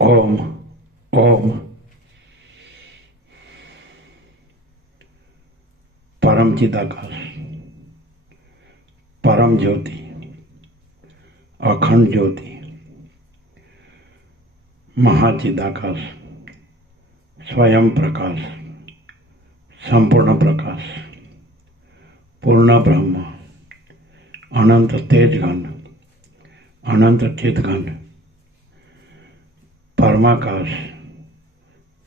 ઓમ ઓમ પરમ ચિદાકાશ, પરમ જ્યોતિ, અખંડ જ્યોતિ, મહાચિદાકાશ, સ્વયં પ્રકાશ, સંપૂર્ણ પ્રકાશ, પૂર્ણ બ્રહ્મ, અનંત તેજઘન, અનંત ચિદઘન, પરમાકાશ,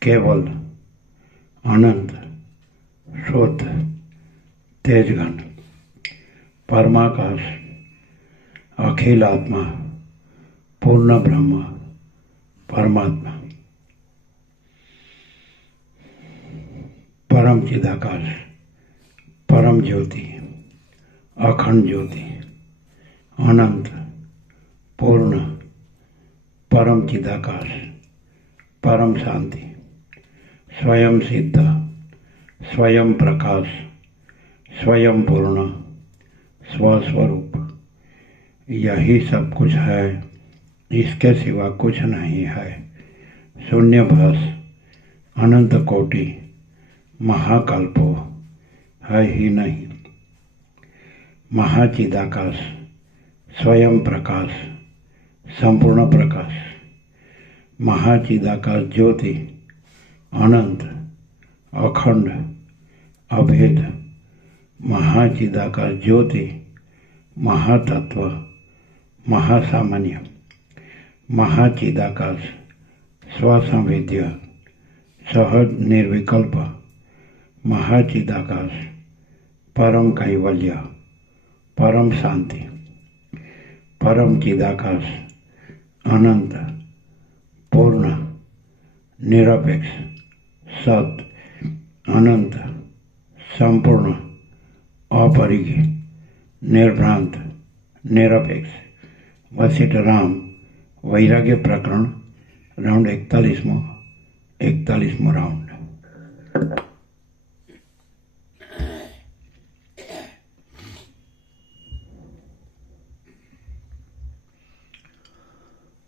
કેવલ, અનંત, શુદ્ધ, તેજઘન, પરમાકાશ, અખિલ આત્મા, પૂર્ણ બ્રહ્મ, પરમાત્મા, પરમ ચિદાકાશ, પરમ જ્યોતિ, અખંડ જ્યોતિ, અનંત, પૂર્ણ, પરમ ચિદાકાશ, પરમ શાંતિ, स्वयं सिद्ध, स्वयं प्रकाश, स्वयं पूर्ण, स्वस्वरूप। यही सब कुछ है, इसके सिवा कुछ नहीं है। शून्य भास, अनंत कोटि, महाकल्पो है ही नहीं। महाचिदाकाश, स्वयं प्रकाश, संपूर्ण प्रकाश, महाचिदाकाश ज्योति, अनंत, अखंड, अभेद, महाचिदाकाश ज्योति, महातत्व, महासामान्य, महाचिदाकाश, स्वसंवेद्य, सहज निर्विकल्प, महाचिदाकाश, परम कैवल्य, परम शांति, परम चिदाकाश, अनंत, पूर्ण, निरपेक्ष, सत, अनंत, संपूर्ण, अपरिघ, निर्भ्रांत, निरपेक्ष। वशिष्ठ राम वैराग्य प्रकरण राउंड 41मो राउंड।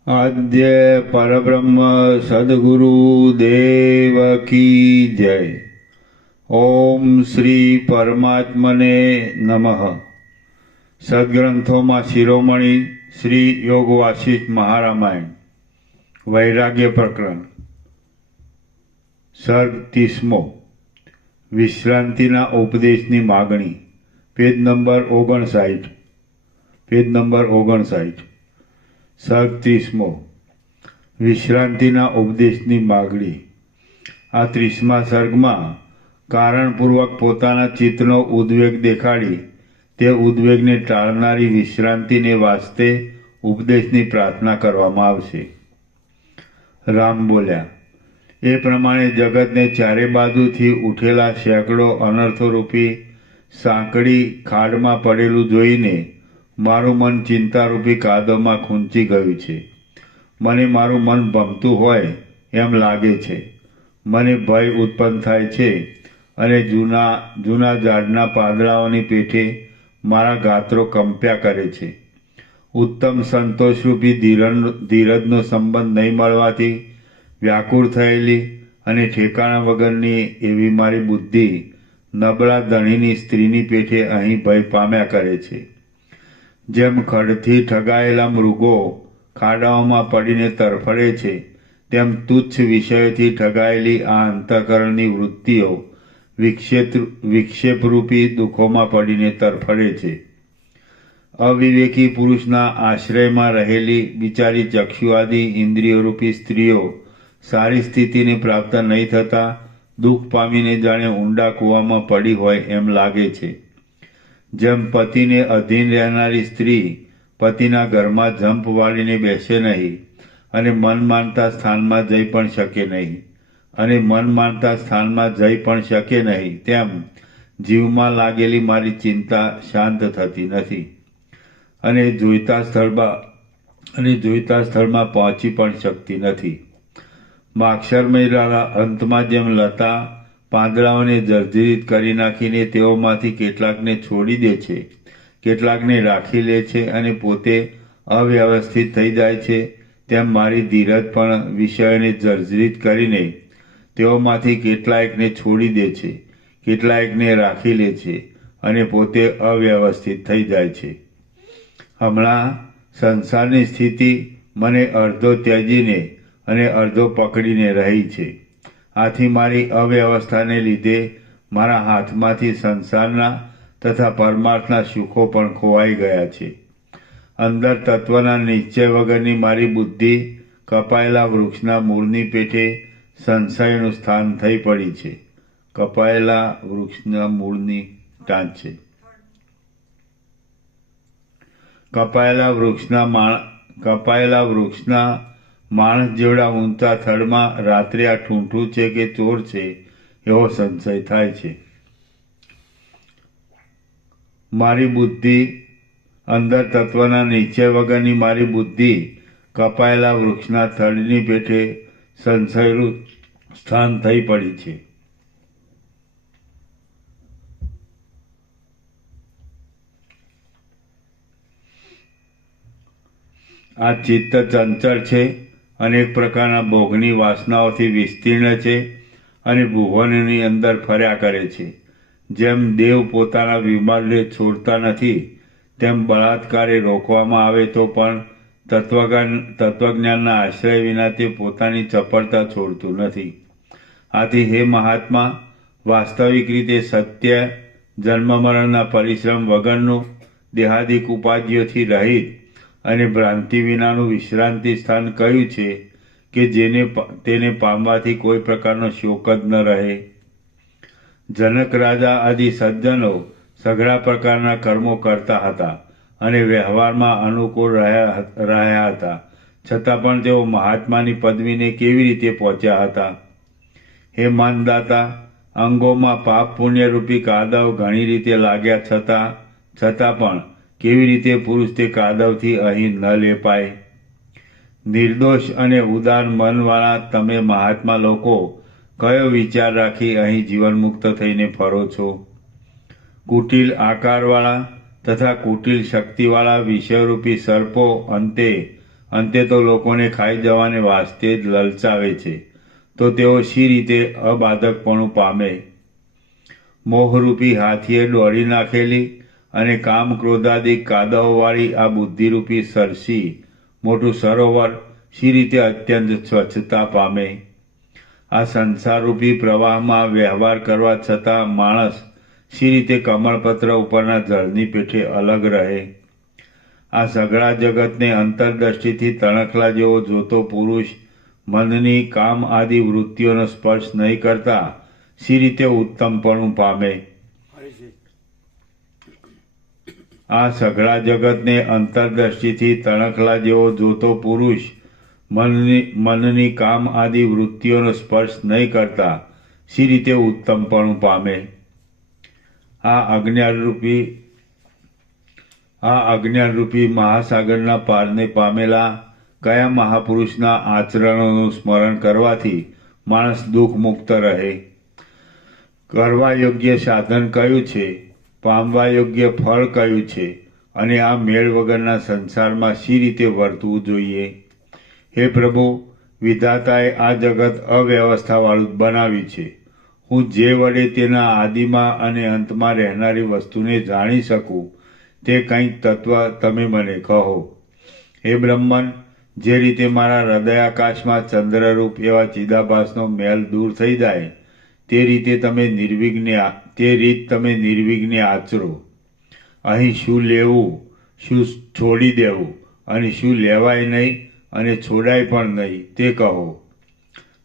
आद्य परब्रह्म सद्गुरु देव की जय। ओम श्री परमात्मने नमः। सद्ग्रंथों शिरोमणि श्री योग वासिष्ठ महारामायण वैराग्य प्रकरण सर्ग 30मो विश्रांतिना उपदेशनी मागणी पेज नंबर 59 सर्ग 30मो विश्रांतिना उपदेशनी मागणी। आ 30મા सर्गमां कारणपूर्वक पोताना चित्तनो उद्वेग देखाड़ी ते उद्वेगने टाळनारी विश्रांतिने वास्ते उपदेशनी प्रार्थना करवामां आवशे। राम बोल्या, ए प्रमाणे जगतने चारे बाजुथी उठेला शेकड़ो अनर्थोरूपी सांकड़ी खाडमां पड़ेलुं जोईने मारुं मन चिंतारूपी कादवमां खूंची गयुं छे। मने मारुं मन भमતું होय एम लागे छे। मने भय उत्पन्न थाय छे अने जूना झाड़ना પાંદડાઓની પેઠે મારા ગાત્રો કંપ્યા કરે છે। ઉત્તમ સંતોષરૂપી ધીરજનો સંબંધ નહીં મળવાથી વ્યાકુળ થયેલી અને ઠેકાણા વગરની એવી મારી બુદ્ધિ નબળા ધણીની સ્ત્રીની પેઠે અહીં ભય પામ્યા કરે છે। જેમ ખડથી ઠગાયેલા મૃગો ખાડાઓમાં પડીને તરફડે છે, તેમ તુચ્છ વિષયોથી ઠગાયેલી આ અંતઃકરણની વૃત્તિઓ વિક્ષેપરૂપી દુઃખોમાં પડીને તરફડે છે। અવિવેકી પુરુષના આશ્રયમાં રહેલી બિચારી ચક્ષુઆદિ ઇન્દ્રિયોરૂપી સ્ત્રીઓ સારી સ્થિતિને પ્રાપ્ત નહીં થતાં દુઃખ પામીને જાણે ઊંડા કૂવામાં પડી હોય એમ લાગે છે। જેમ પતિને અધીન રહેનારી સ્ત્રી પતિના ઘરમાં ઝંપ વાળીને બેસે નહીં અને મન માનતા સ્થાનમાં જઈ પણ શકે નહીં, અને મન માનતા સ્થાનમાં જઈ પણ શકે નહીં, તેમ જીવમાં લાગેલી મારી ચિંતા શાંત થતી નથી અને જોઈતા સ્થળમાં પહોંચી પણ શકતી નથી। માક્ષરમય અંતમાં જેમ લતા પાંદડાઓને જર્જરિત કરી નાખીને તેઓમાંથી કેટલાકને છોડી દે છે, કેટલાકને રાખી લે છે અને પોતે અવ્યવસ્થિત થઈ જાય છે, તેમ મારી ધીરજ પણ વિષયોને જર્જરિત કરીને તેઓમાંથી કેટલાયકને છોડી દે છે, કેટલાયકને રાખી લે છે અને પોતે અવ્યવસ્થિત થઈ જાય છે. હમણાં સંસારની સ્થિતિ મને અડધો ત્યજીને અને અડધો પકડીને રહી છે. આથી મારી અવ્યવસ્થાને લીધે મારા હાથમાંથી સંસારના તથા પરમાર્થના સુખો પણ ખોવાઈ ગયા છે. અંદર તત્વના નિશ્ચય વગરની મારી બુદ્ધિ કપાયેલા વૃક્ષના મૂળની પેઠે સંશયનું સ્થાન થઈ પડી છે. કપાયેલા વૃક્ષના મૂળની ટાંચ છે. કપાયેલા વૃક્ષના માણસ જેવડા ઊંચા થડમાં રાત્રે આ ઠૂંઠું છે કે ચોર છે એવો સંશય થાય છે. મારી બુદ્ધિ અંદર તત્વના નિશ્ચય વગરની મારી બુદ્ધિ કપાયેલા વૃક્ષના થડની પેઠે સંશયનું સ્થાન થઈ પડી છે. આ ચિત્ત ચંચળ છે, અનેક પ્રકારના ભોગની વાસનાઓથી વિસ્તીર્ણ છે અને ભુવનની અંદર ફર્યા કરે છે. જેમ દેવ પોતાના વિમાનને છોડતા નથી, તેમ બળાત્કારે રોકવામાં આવે તો પણ તત્વજ્ઞાનના આશ્રય વિના તે પોતાની ચપળતા છોડતું નથી. આથી હે મહાત્મા, વાસ્તવિક રીતે સત્ય જન્મ મરણના પરિશ્રમ વગરનું, દેહાદિક ઉપાધિઓથી રહિત અને ભ્રાંતિ વિનાનું વિશ્રાંતિ સ્થાન કયું છે કે તેને પામવાથી કોઈ પ્રકારનો શોક જ ન રહે? જનક રાજા આદિ સજ્જનો સઘળા પ્રકારના કર્મો કરતા હતા અને વ્યવહારમાં અનુકૂળ રહ્યા હતા, છતાં પણ તેઓ મહાત્માની પદવીને કેવી રીતે પહોંચ્યા હતા? હે માનદાતા, અંગોમાં પાપ પુણ્યરૂપી કાદવ ઘણી રીતે લાગ્યા છતાં પણ કેવી રીતે પુરુષ તે કાદવથી અહીં ન લેપાય? નિર્દોષ અને ઉદાર મનવાળા તમે મહાત્મા લોકો કયો વિચાર રાખી અહીં જીવનમુક્ત થઈને ફરો છો? કુટિલ આકારવાળા તથા કુટિલ શક્તિવાળા વિષયરૂપી સર્પો અંતે તો લોકોને ખાઈ જવાને વાસ્તે જ લલચાવે છે, તો તેઓ શી રીતે અબાધકપણું પામે? મોહરૂપી હાથીએ દોડી નાખેલી અને કામ ક્રોધાદિક કાદવવાળી આ બુદ્ધિરૂપી સરસી મોટું સરોવર શી રીતે અત્યંત સ્વચ્છતા પામે? આ સંસારરૂપી પ્રવાહમાં વ્યવહાર કરવા છતાં માણસ શી રીતે કમળપત્ર ઉપરના જળની પેઠે અલગ રહે? આ સઘળા જગતને અંતરદ્રષ્ટિથી તણખલા જેવો જોતો પુરુષ મનની કામ આદિ વૃત્તિઓનો સ્પર્શ નહીં કરતા શી રીતે ઉત્તમપણું પામે? આ સઘળા જગતને અંતરદ્રષ્ટિથી તણખલા જેવો જોતો પુરુષ મનની કામ આદિ વૃત્તિઓનો સ્પર્શ નહીં કરતા શી રીતે ઉત્તમપણું પામે? આ અજ્ઞાનરૂપી મહાસાગરના પારને પામેલા કયા મહાપુરુષના આચરણોનું સ્મરણ કરવાથી માણસ દુઃખ મુક્ત રહે? કરવા યોગ્ય સાધન કયું છે? પામવા યોગ્ય ફળ કયું છે? અને આ મેળ વગરના સંસારમાં શી રીતે વર્તવું જોઈએ? હે પ્રભુ, વિધાતાએ આ જગત અવ્યવસ્થાવાળું બનાવ્યું છે. હું જે વડે તેના આદિમાં અને અંતમાં રહેનારી વસ્તુને જાણી શકું તે કંઈક તત્વ તમે મને કહો. હે બ્રહ્મન, જે રીતે મારા હૃદયાકાશમાં ચંદ્રરૂપ એવા ચિદાભાસનો મેલ દૂર થઈ જાય તે રીત તમે નિર્વિઘ્ને આચરો. અહીં શું લેવું, શું છોડી દેવું અને શું લેવાય નહીં અને છોડાય પણ નહીં તે કહો.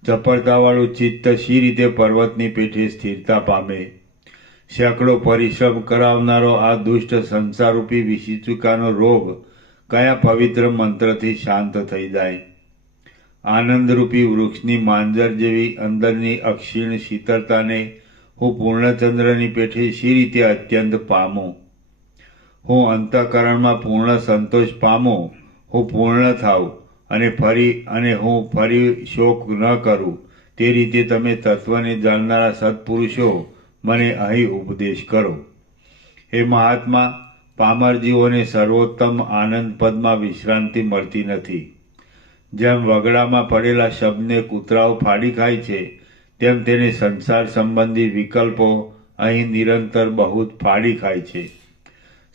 ચપળતાવાળું ચિત્ત શી રીતે પર્વતની પેઠે સ્થિરતા પામે? સેંકડો પરિશ્રમ કરાવનારો આ દુષ્ટ સંસારરૂપી વિષિચિકાનો રોગ કયા પવિત્ર મંત્રથી શાંત થઈ જાય? આનંદરૂપી વૃક્ષની માંજર જેવી અંદરની અક્ષીણ શીતળતાને હું પૂર્ણચંદ્રની પેઠે શી રીતે અત્યંત પામું? હું અંતઃકરણમાં પૂર્ણ સંતોષ પામું, હું પૂર્ણ થાઉં અને હું ફરી શોક ન કરું તે રીતે તમે તત્વને જાણનારા સત્પુરુષો મને અહીં ઉપદેશ કરો. હે મહાત્મા, પામરજીઓને સર્વોત્તમ આનંદ પદમાં વિશ્રાંતિ મળતી નથી. જેમ વગડામાં પડેલા શબને કૂતરાઓ ફાડી ખાય છે, તેમ તેને સંસાર સંબંધી વિકલ્પો અહીં નિરંતર બહુ જ ફાડી ખાય છે.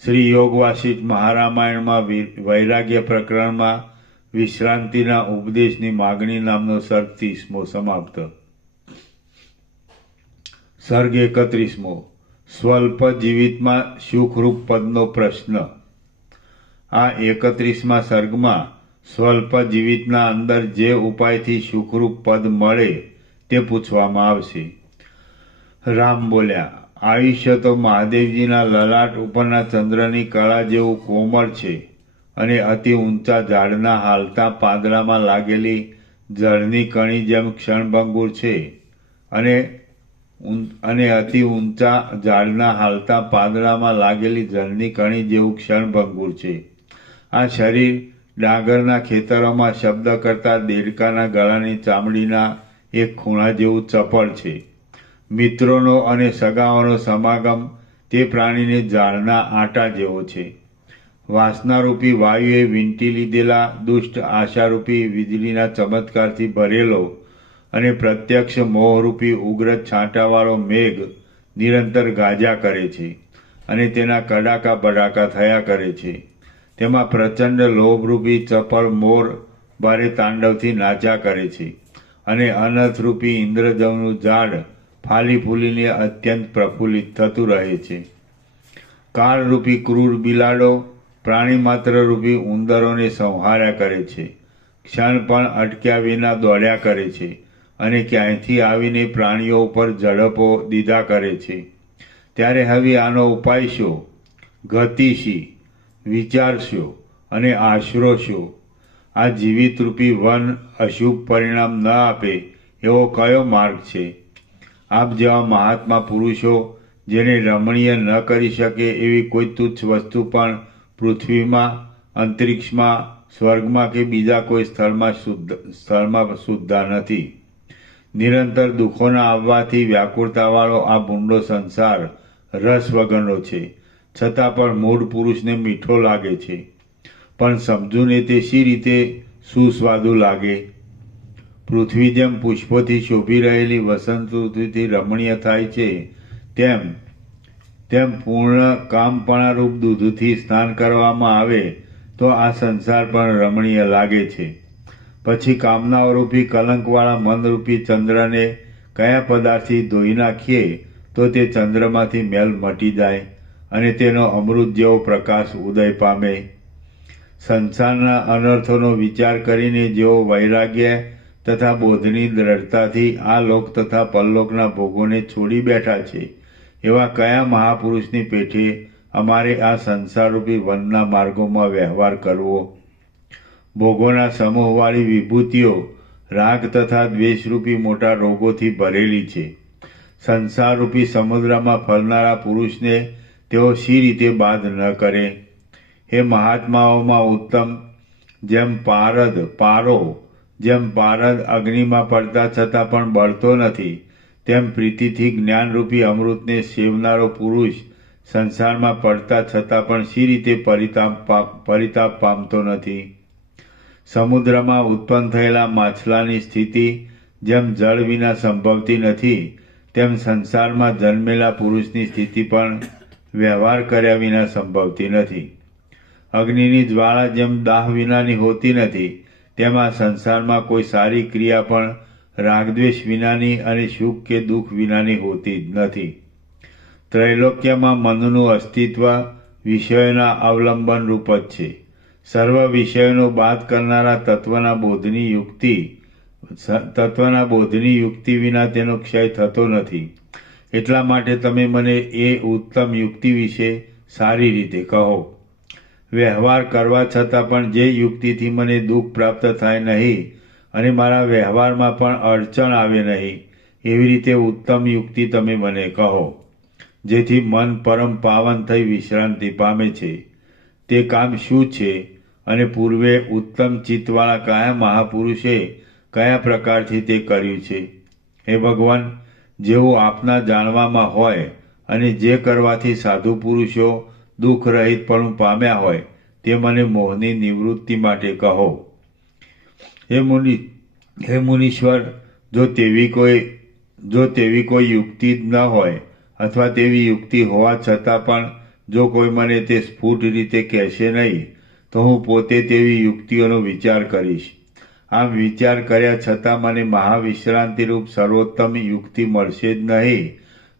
શ્રી યોગ વાસિષ્ઠ મહારામાયણમાં વૈરાગ્ય પ્રકરણમાં વિશ્રાંતિના ઉપદેશની માગણી નામનો સર્ગ 30મો સમાપ્ત. સર્ગ 31મો સ્વલ્પ જીવિતમાં સુખરૂપ પદનો પ્રશ્ન. આ 31મા સર્ગમાં સ્વલ્પ જીવિતના અંદર જે ઉપાયથી સુખરૂપ પદ મળે તે પૂછવામાં આવશે. રામ બોલ્યા, આયુષ્ય તો મહાદેવજીના લલાટ ઉપરના ચંદ્રની કળા જેવું કોમળ છે અને અતિ ઊંચા ઝાડના હાલતા પાંદડામાં લાગેલી જળની કણી જેમ ક્ષણભંગુર છે અને અતિ ઊંચા ઝાડના હાલતા પાંદડામાં લાગેલી જળની કણી જેવું ક્ષણભંગુર છે. આ શરીર ડાંગરના ખેતરોમાં શબ્દ કરતા દેડકાના ગળાની ચામડીના એક ખૂણા જેવું ચપળ છે. મિત્રોનો અને સગાઓનો સમાગમ તે પ્રાણીને ઝાડના આંટા જેવો છે. વાસનારૂપી વાયુએ વીંટી લીધેલા દુષ્ટ આશારૂપી વીજળીના ચમત્કારથી ભરેલો અને પ્રત્યક્ષ મોહરૂપી ઉગ્ર છાંટાવાળો મેઘ નિરંતર ગાજા કરે છે અને તેના કડાકા બડાકા થયા કરે છે. તેમાં પ્રચંડ લોભરૂપી ચપળ મોર ભારે તાંડવથી નાચ્યા કરે છે અને અનથરૂપી ઇન્દ્રજવનું ઝાડ ફાલી ફૂલીને અત્યંત પ્રફુલ્લિત થતું રહે છે. કાળરૂપી ક્રૂર બિલાડો પ્રાણી માત્ર રૂપી ઉંદરોને સંહાર્યા કરે છે. ક્ષણ પણ અટક્યા વિના દોડ્યા કરે છે અને ક્યાંયથી આવીને પ્રાણીઓ ઉપર ઝડપો દીધા કરે છે. ત્યારે હવે આનો ઉપાય શો? ગતિ શી? વિચાર શો અને આશરો શો? આ જીવિતરૂપી વન અશુભ પરિણામ ન આપે એવો કયો માર્ગ છે? આપ જેવા મહાત્મા પુરુષો જેને રમણીય ન કરી શકે એવી કોઈ તુચ્છ વસ્તુ પણ પૃથ્વીમાં, અંતરિક્ષમાં, સ્વર્ગમાં કે બીજા કોઈ સ્થળમાં સુદ્ધા નથી. નિરંતર દુઃખોના આવવાથી વ્યાકુળતાવાળો આ ભૂંડો સંસાર રસ વગરનો છે, છતાં પણ મૂળ પુરુષને મીઠો લાગે છે. પણ સમજૂને તે શી રીતે સુસ્વાદુ લાગે? પૃથ્વી જેમ પુષ્પોથી શોભી રહેલી વસંત ઋતુથી રમણીય થાય છે, તેમ પૂર્ણ કામપણારૂપ દૂધથી સ્નાન કરવામાં આવે તો આ સંસાર પણ રમણીય લાગે છે. પછી કામનાઓરૂપી કલંકવાળા મનરૂપી ચંદ્રને કયા પદાર્થથી ધોઈ નાખીએ તો તે ચંદ્રમાંથી મેલ મટી જાય અને તેનો અમૃત જેવો પ્રકાશ ઉદય પામે? સંસારના અનર્થોનો વિચાર કરીને જેઓ વૈરાગ્ય તથા બોધની દ્રઢતાથી આ લોક તથા પરલોકના ભોગોને છોડી બેઠા છે, એવા કયા મહાપુરુષની પેઠે અમારે આ સંસારરૂપી વનના માર્ગોમાં વ્યવહાર કરવો? ભોગોના સમૂહવાળી વિભૂતિઓ રાગ તથા દ્વેષરૂપી મોટા રોગોથી ભરેલી છે. સંસારરૂપી સમુદ્રમાં ફરનારા પુરુષને તેઓ શી રીતે બાદ ન કરે? હે મહાત્માઓમાં ઉત્તમ, જેમ પારદ અગ્નિમાં પડતા છતાં પણ બળતો નથી, તેમ પ્રીતિથી જ્ઞાનરૂપી અમૃતને સેવનારો પુરુષ સંસારમાં પડતા છતાં પણ શી રીતે પરિતાપ પામતો નથી? સમુદ્રમાં ઉત્પન્ન થયેલા માછલાની સ્થિતિ જેમ જળ વિના સંભવતી નથી, તેમ સંસારમાં જન્મેલા પુરુષની સ્થિતિ પણ વ્યવહાર કર્યા વિના સંભવતી નથી. અગ્નિની જ્વાળા જેમ દાહ વિનાની હોતી નથી, તેમાં સંસારમાં કોઈ સારી ક્રિયા પણ રાગદ્વેષ વિનાની અને સુખ કે દુઃખ વિનાની હોતી જ નથી. ત્રૈલોક્યમાં મનનું અસ્તિત્વ વિષયોના અવલંબન રૂપ જ છે. સર્વ વિષયોનો બાદ કરનારા તત્વના બોધની યુક્તિ વિના તેનો ક્ષય થતો નથી. એટલા માટે તમે મને એ ઉત્તમ યુક્તિ વિશે સારી રીતે કહો. વ્યવહાર કરવા છતાં પણ જે યુક્તિથી મને દુઃખ પ્રાપ્ત થાય નહીં અને મારા વ્યવહારમાં પણ અડચણ આવે નહીં, એવી રીતે ઉત્તમ યુક્તિ તમે મને કહો, જેથી મન પરમ પાવન થઈ વિશ્રાંતિ પામે છે. તે કામ શું છે અને પૂર્વે ઉત્તમ ચિત્તવાળા કયા મહાપુરુષે કયા પ્રકારથી તે કર્યું છે? હે ભગવાન, જેવું આપના જાણવામાં હોય અને જે કરવાથી સાધુ પુરુષો દુઃખ રહિત પણ પામ્યા હોય તે મને મોહની નિવૃત્તિ માટે કહો. હે મુનીશ્વર, જો તેવી કોઈ યુક્તિ જ ન હોય અથવા તેવી યુક્તિ હોવા છતાં પણ જો કોઈ મને તે સ્ફુટ રીતે કહેશે નહીં તો હું પોતે તેવી યુક્તિઓનો વિચાર કરીશ. આમ વિચાર કર્યા છતાં મને મહાવિશ્રાંતિરૂપ સર્વોત્તમ યુક્તિ મળશે જ નહીં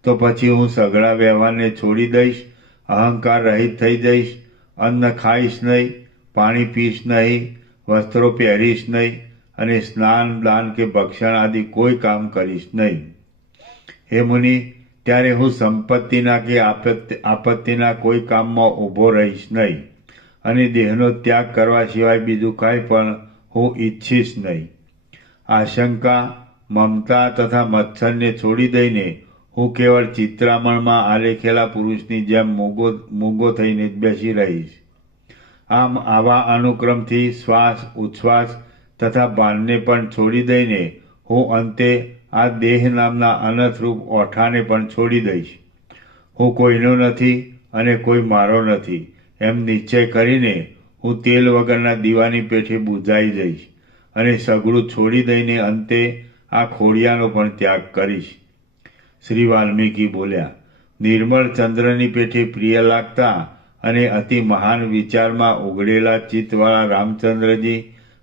તો પછી હું સઘળા વ્યવહારને છોડી દઈશ, અહંકાર રહિત થઈ જઈશ, અન્ન ખાઈશ નહીં, પાણી પીશ નહીં, વસ્ત્રો પહેરીશ નહીં અને સ્નાન, દાન કે ભક્ષણ આદિ કોઈ કામ કરીશ નહીં. હે મુનિ, ત્યારે હું સંપત્તિના કે આપત્તિના કોઈ કામમાં ઊભો રહીશ નહીં અને દેહનો ત્યાગ કરવા સિવાય બીજું કાંઈ પણ હું ઈચ્છીશ નહીં. આશંકા, મમતા તથા મત્સરને છોડી દઈને હું કેવળ ચિત્રામણમાં આલેખેલા પુરુષની જેમ મૂંગો થઈને જ બેસી રહીશ. આમ આવા અનુક્રમથી શ્વાસ, ઉચ્છ્વાસ તથા ભાનને પણ છોડી દઈને હું અંતે આ દેહ નામના અનથરૂપ ઓઠાને પણ છોડી દઈશ. હું કોઈનો નથી અને કોઈ મારો નથી એમ નિશ્ચય કરીને હું તેલ વગરના દીવાની પેઠે બુઝાઈ જઈશ અને સઘળું છોડી દઈને અંતે આ ખોડિયાનો પણ ત્યાગ કરીશ. શ્રી વાલ્મીકી બોલ્યા, નિર્મળ ચંદ્રની પેઠે પ્રિય લાગતા અને અતિ મહાન વિચારમાં ઉઘડેલા ચિત્તવાળા રામચંદ્રજી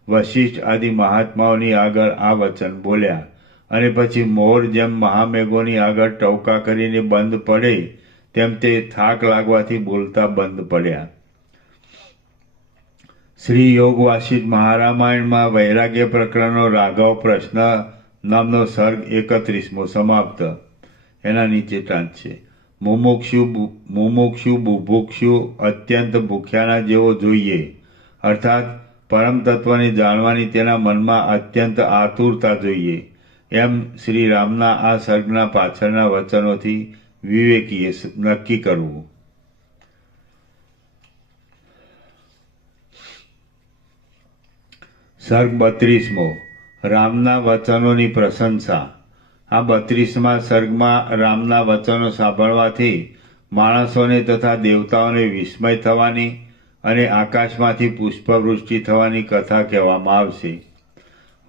વશિષ્ઠ આદિ મહાત્માઓની આગળ આ વચન બોલ્યા અને પછી મોર જેમ મહામેઘોની આગળ ટવકા કરીને બંધ પડે તેમ તે થાક લાગવાથી બોલતા બંધ પડ્યા. શ્રી યોગ વાસિષ્ઠ મહારામાયણમાં વૈરાગ્ય પ્રકરણનો રાઘવ પ્રશ્ન નામનો સર્ગ 31મો સમાપ્ત. એના નીચે ટાંચ છે. મુમુક્ષુ બુભુક્ષુ અત્યંત ભૂખ્યાના જેવો જોઈએ, અર્થાત પરમ તત્વને જાણવાની તેના મનમાં અત્યંત આતુરતા જોઈએ એમ શ્રી રામના આ સર્ગના પાછળના વચનોથી વિવેકીએ નક્કી કરવું. સર્ગ 32મો રામના વચનોની પ્રશંસા. આ 32મા સર્ગમાં રામના વચનો સાંભળવાથી માણસોને તથા દેવતાઓને વિસ્મય થવાની અને આકાશમાંથી પુષ્પવૃષ્ટિ થવાની કથા કહેવામાં આવશે.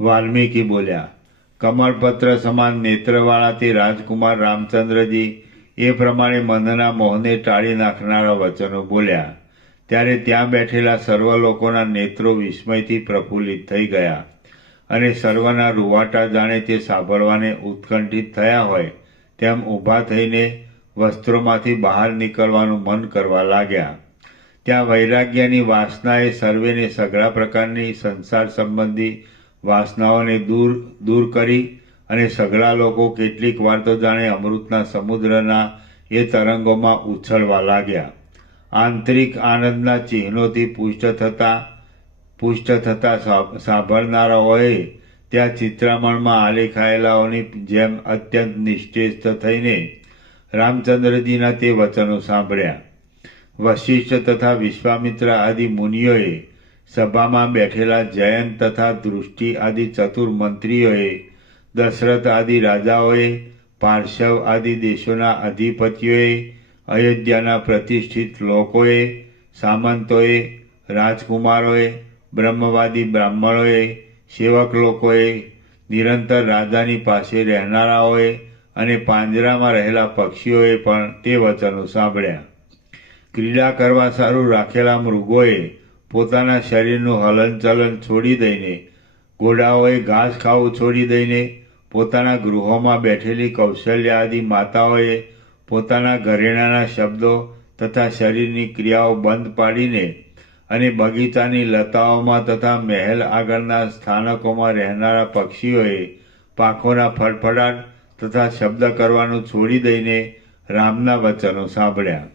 વાલ્મીકી બોલ્યા, કમળપત્ર સમાન નેત્રવાળા તે રાજકુમાર રામચંદ્રજી એ પ્રમાણે મનના મોહને ટાળી નાખનારા વચનો બોલ્યા. ત્યારે ત્યાં બેઠેલા સર્વ લોકોના નેત્રો વિસ્મયથી પ્રફુલ્લિત થઈ ગયા અને સર્વના રૂવાટા જાણે તે સાંભળવાને ઉત્કંઠિત થયા હોય તેમ ઊભા થઈને વસ્ત્રોમાંથી બહાર નીકળવાનું મન કરવા લાગ્યા. ત્યાં વૈરાગ્યની વાસનાએ સર્વેને સઘળા પ્રકારની સંસાર સંબંધી વાસનાઓને દૂર કરી અને સઘળા લોકો કેટલીક વાર તો જાણે અમૃતના સમુદ્રના એ તરંગોમાં ઉછળવા લાગ્યા. આંતરિક આનંદના ચિહ્નોથી પુષ્ટ થતા સાંભળનારાઓએ ત્યાં ચિત્રામણમાં આલેખાયેલાઓની જેમ અત્યંત નિશ્ચેષ્ટ થઈને રામચંદ્રજીના તે વચનો સાંભળ્યા. વશિષ્ઠ તથા વિશ્વામિત્ર આદિ મુનિઓએ, સભામાં બેઠેલા જયંત તથા દૃષ્ટિ આદિ ચતુર મંત્રીઓએ, દશરથ આદિ રાજાઓએ, પાર્શવ આદિ દેશોના અધિપતિઓએ, અયોધ્યાના પ્રતિષ્ઠિત લોકોએ, સામંતોએ, રાજકુમારોએ, બ્રહ્મવાદી બ્રાહ્મણોએ, સેવક લોકોએ, નિરંતર રાજાની પાસે રહેનારાઓએ અને પાંજરામાં રહેલા પક્ષીઓએ પણ તે વચનો સાંભળ્યા. ક્રીડા કરવા સારું રાખેલા મૃગોએ પોતાના શરીરનું હલનચલન છોડી દઈને, ઘોડાઓએ ઘાસ ખાવું છોડી દઈને, પોતાના ગૃહોમાં બેઠેલી કૌશલ્ય આદિ માતાઓએ પોતાના ઘરેણાના શબ્દો તથા શરીરની ક્રિયાઓ બંધ પાડીને અને બગીચાની લતાઓમાં તથા મહેલ આગળના સ્થાનકોમાં રહેનારા પક્ષીઓએ પાંખોના ફડફડાટ તથા શબ્દ કરવાનું છોડી દઈને રામના વચનો સાંભળ્યા.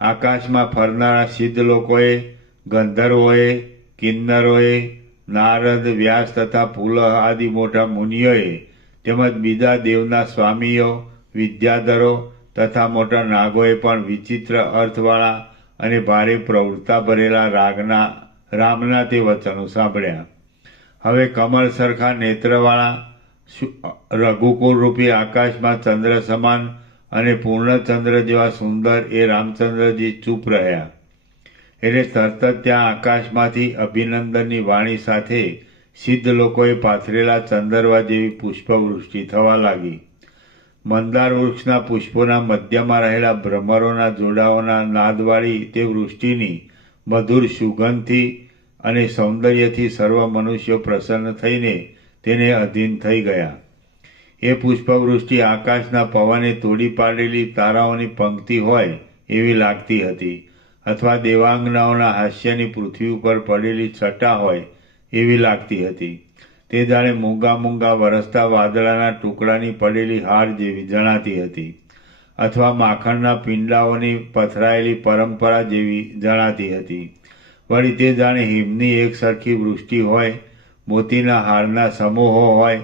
આકાશમાં ફરનારા સિદ્ધ લોકોએ, ગંધર્વોએ, કિન્નરોએ, નારદ, વ્યાસ તથા પુલહ આદિ મોટા મુનિઓએ તેમજ બીજા દેવના સ્વામીઓ, વિદ્યાધરો તથા મોટા નાગોએ પણ વિચિત્ર અર્થવાળા અને ભારે પ્રવૃત્તા ભરેલા રામના તે વચનો સાંભળ્યા. હવે કમળ સરખા નેત્રવાળા રઘુકુળ રૂપી આકાશમાં ચંદ્ર સમાન અને પૂર્ણચંદ્ર જેવા સુંદર એ રામચંદ્રજી ચૂપ રહ્યા. એટલે તરત જ ત્યાં આકાશમાંથી અભિનંદનની વાણી સાથે સિદ્ધ લોકોએ પાથરેલા ચંદરવા જેવી પુષ્પવૃષ્ટિ થવા લાગી. મંદાર વૃક્ષના પુષ્પોના મધ્યમાં રહેલા ભ્રમરોના જોડાઓના નાદવાળી તે વૃષ્ટિની મધુર સુગંધથી અને સૌંદર્યથી સર્વ મનુષ્યો પ્રસન્ન થઈને તેને અધીન થઈ ગયા. એ પુષ્પવૃષ્ટિ આકાશના પવને તોડી પાડેલી તારાઓની પંક્તિ હોય એવી લાગતી હતી, અથવા દેવાંગનાઓના હાસ્યની પૃથ્વી ઉપર પડેલી છટા હોય એવી લાગતી હતી. તે જાણે મૂંગા મૂંગા વરસતા વાદળાના ટુકડાની પડેલી હાર જેવી જણાતી હતી, અથવા માખણના પિંડાઓની પથરાયેલી પરંપરા જેવી જણાતી હતી. વળી તે જાણે હિમની એક સરખી વૃષ્ટિ હોય, મોતીના હારના સમૂહો હોય,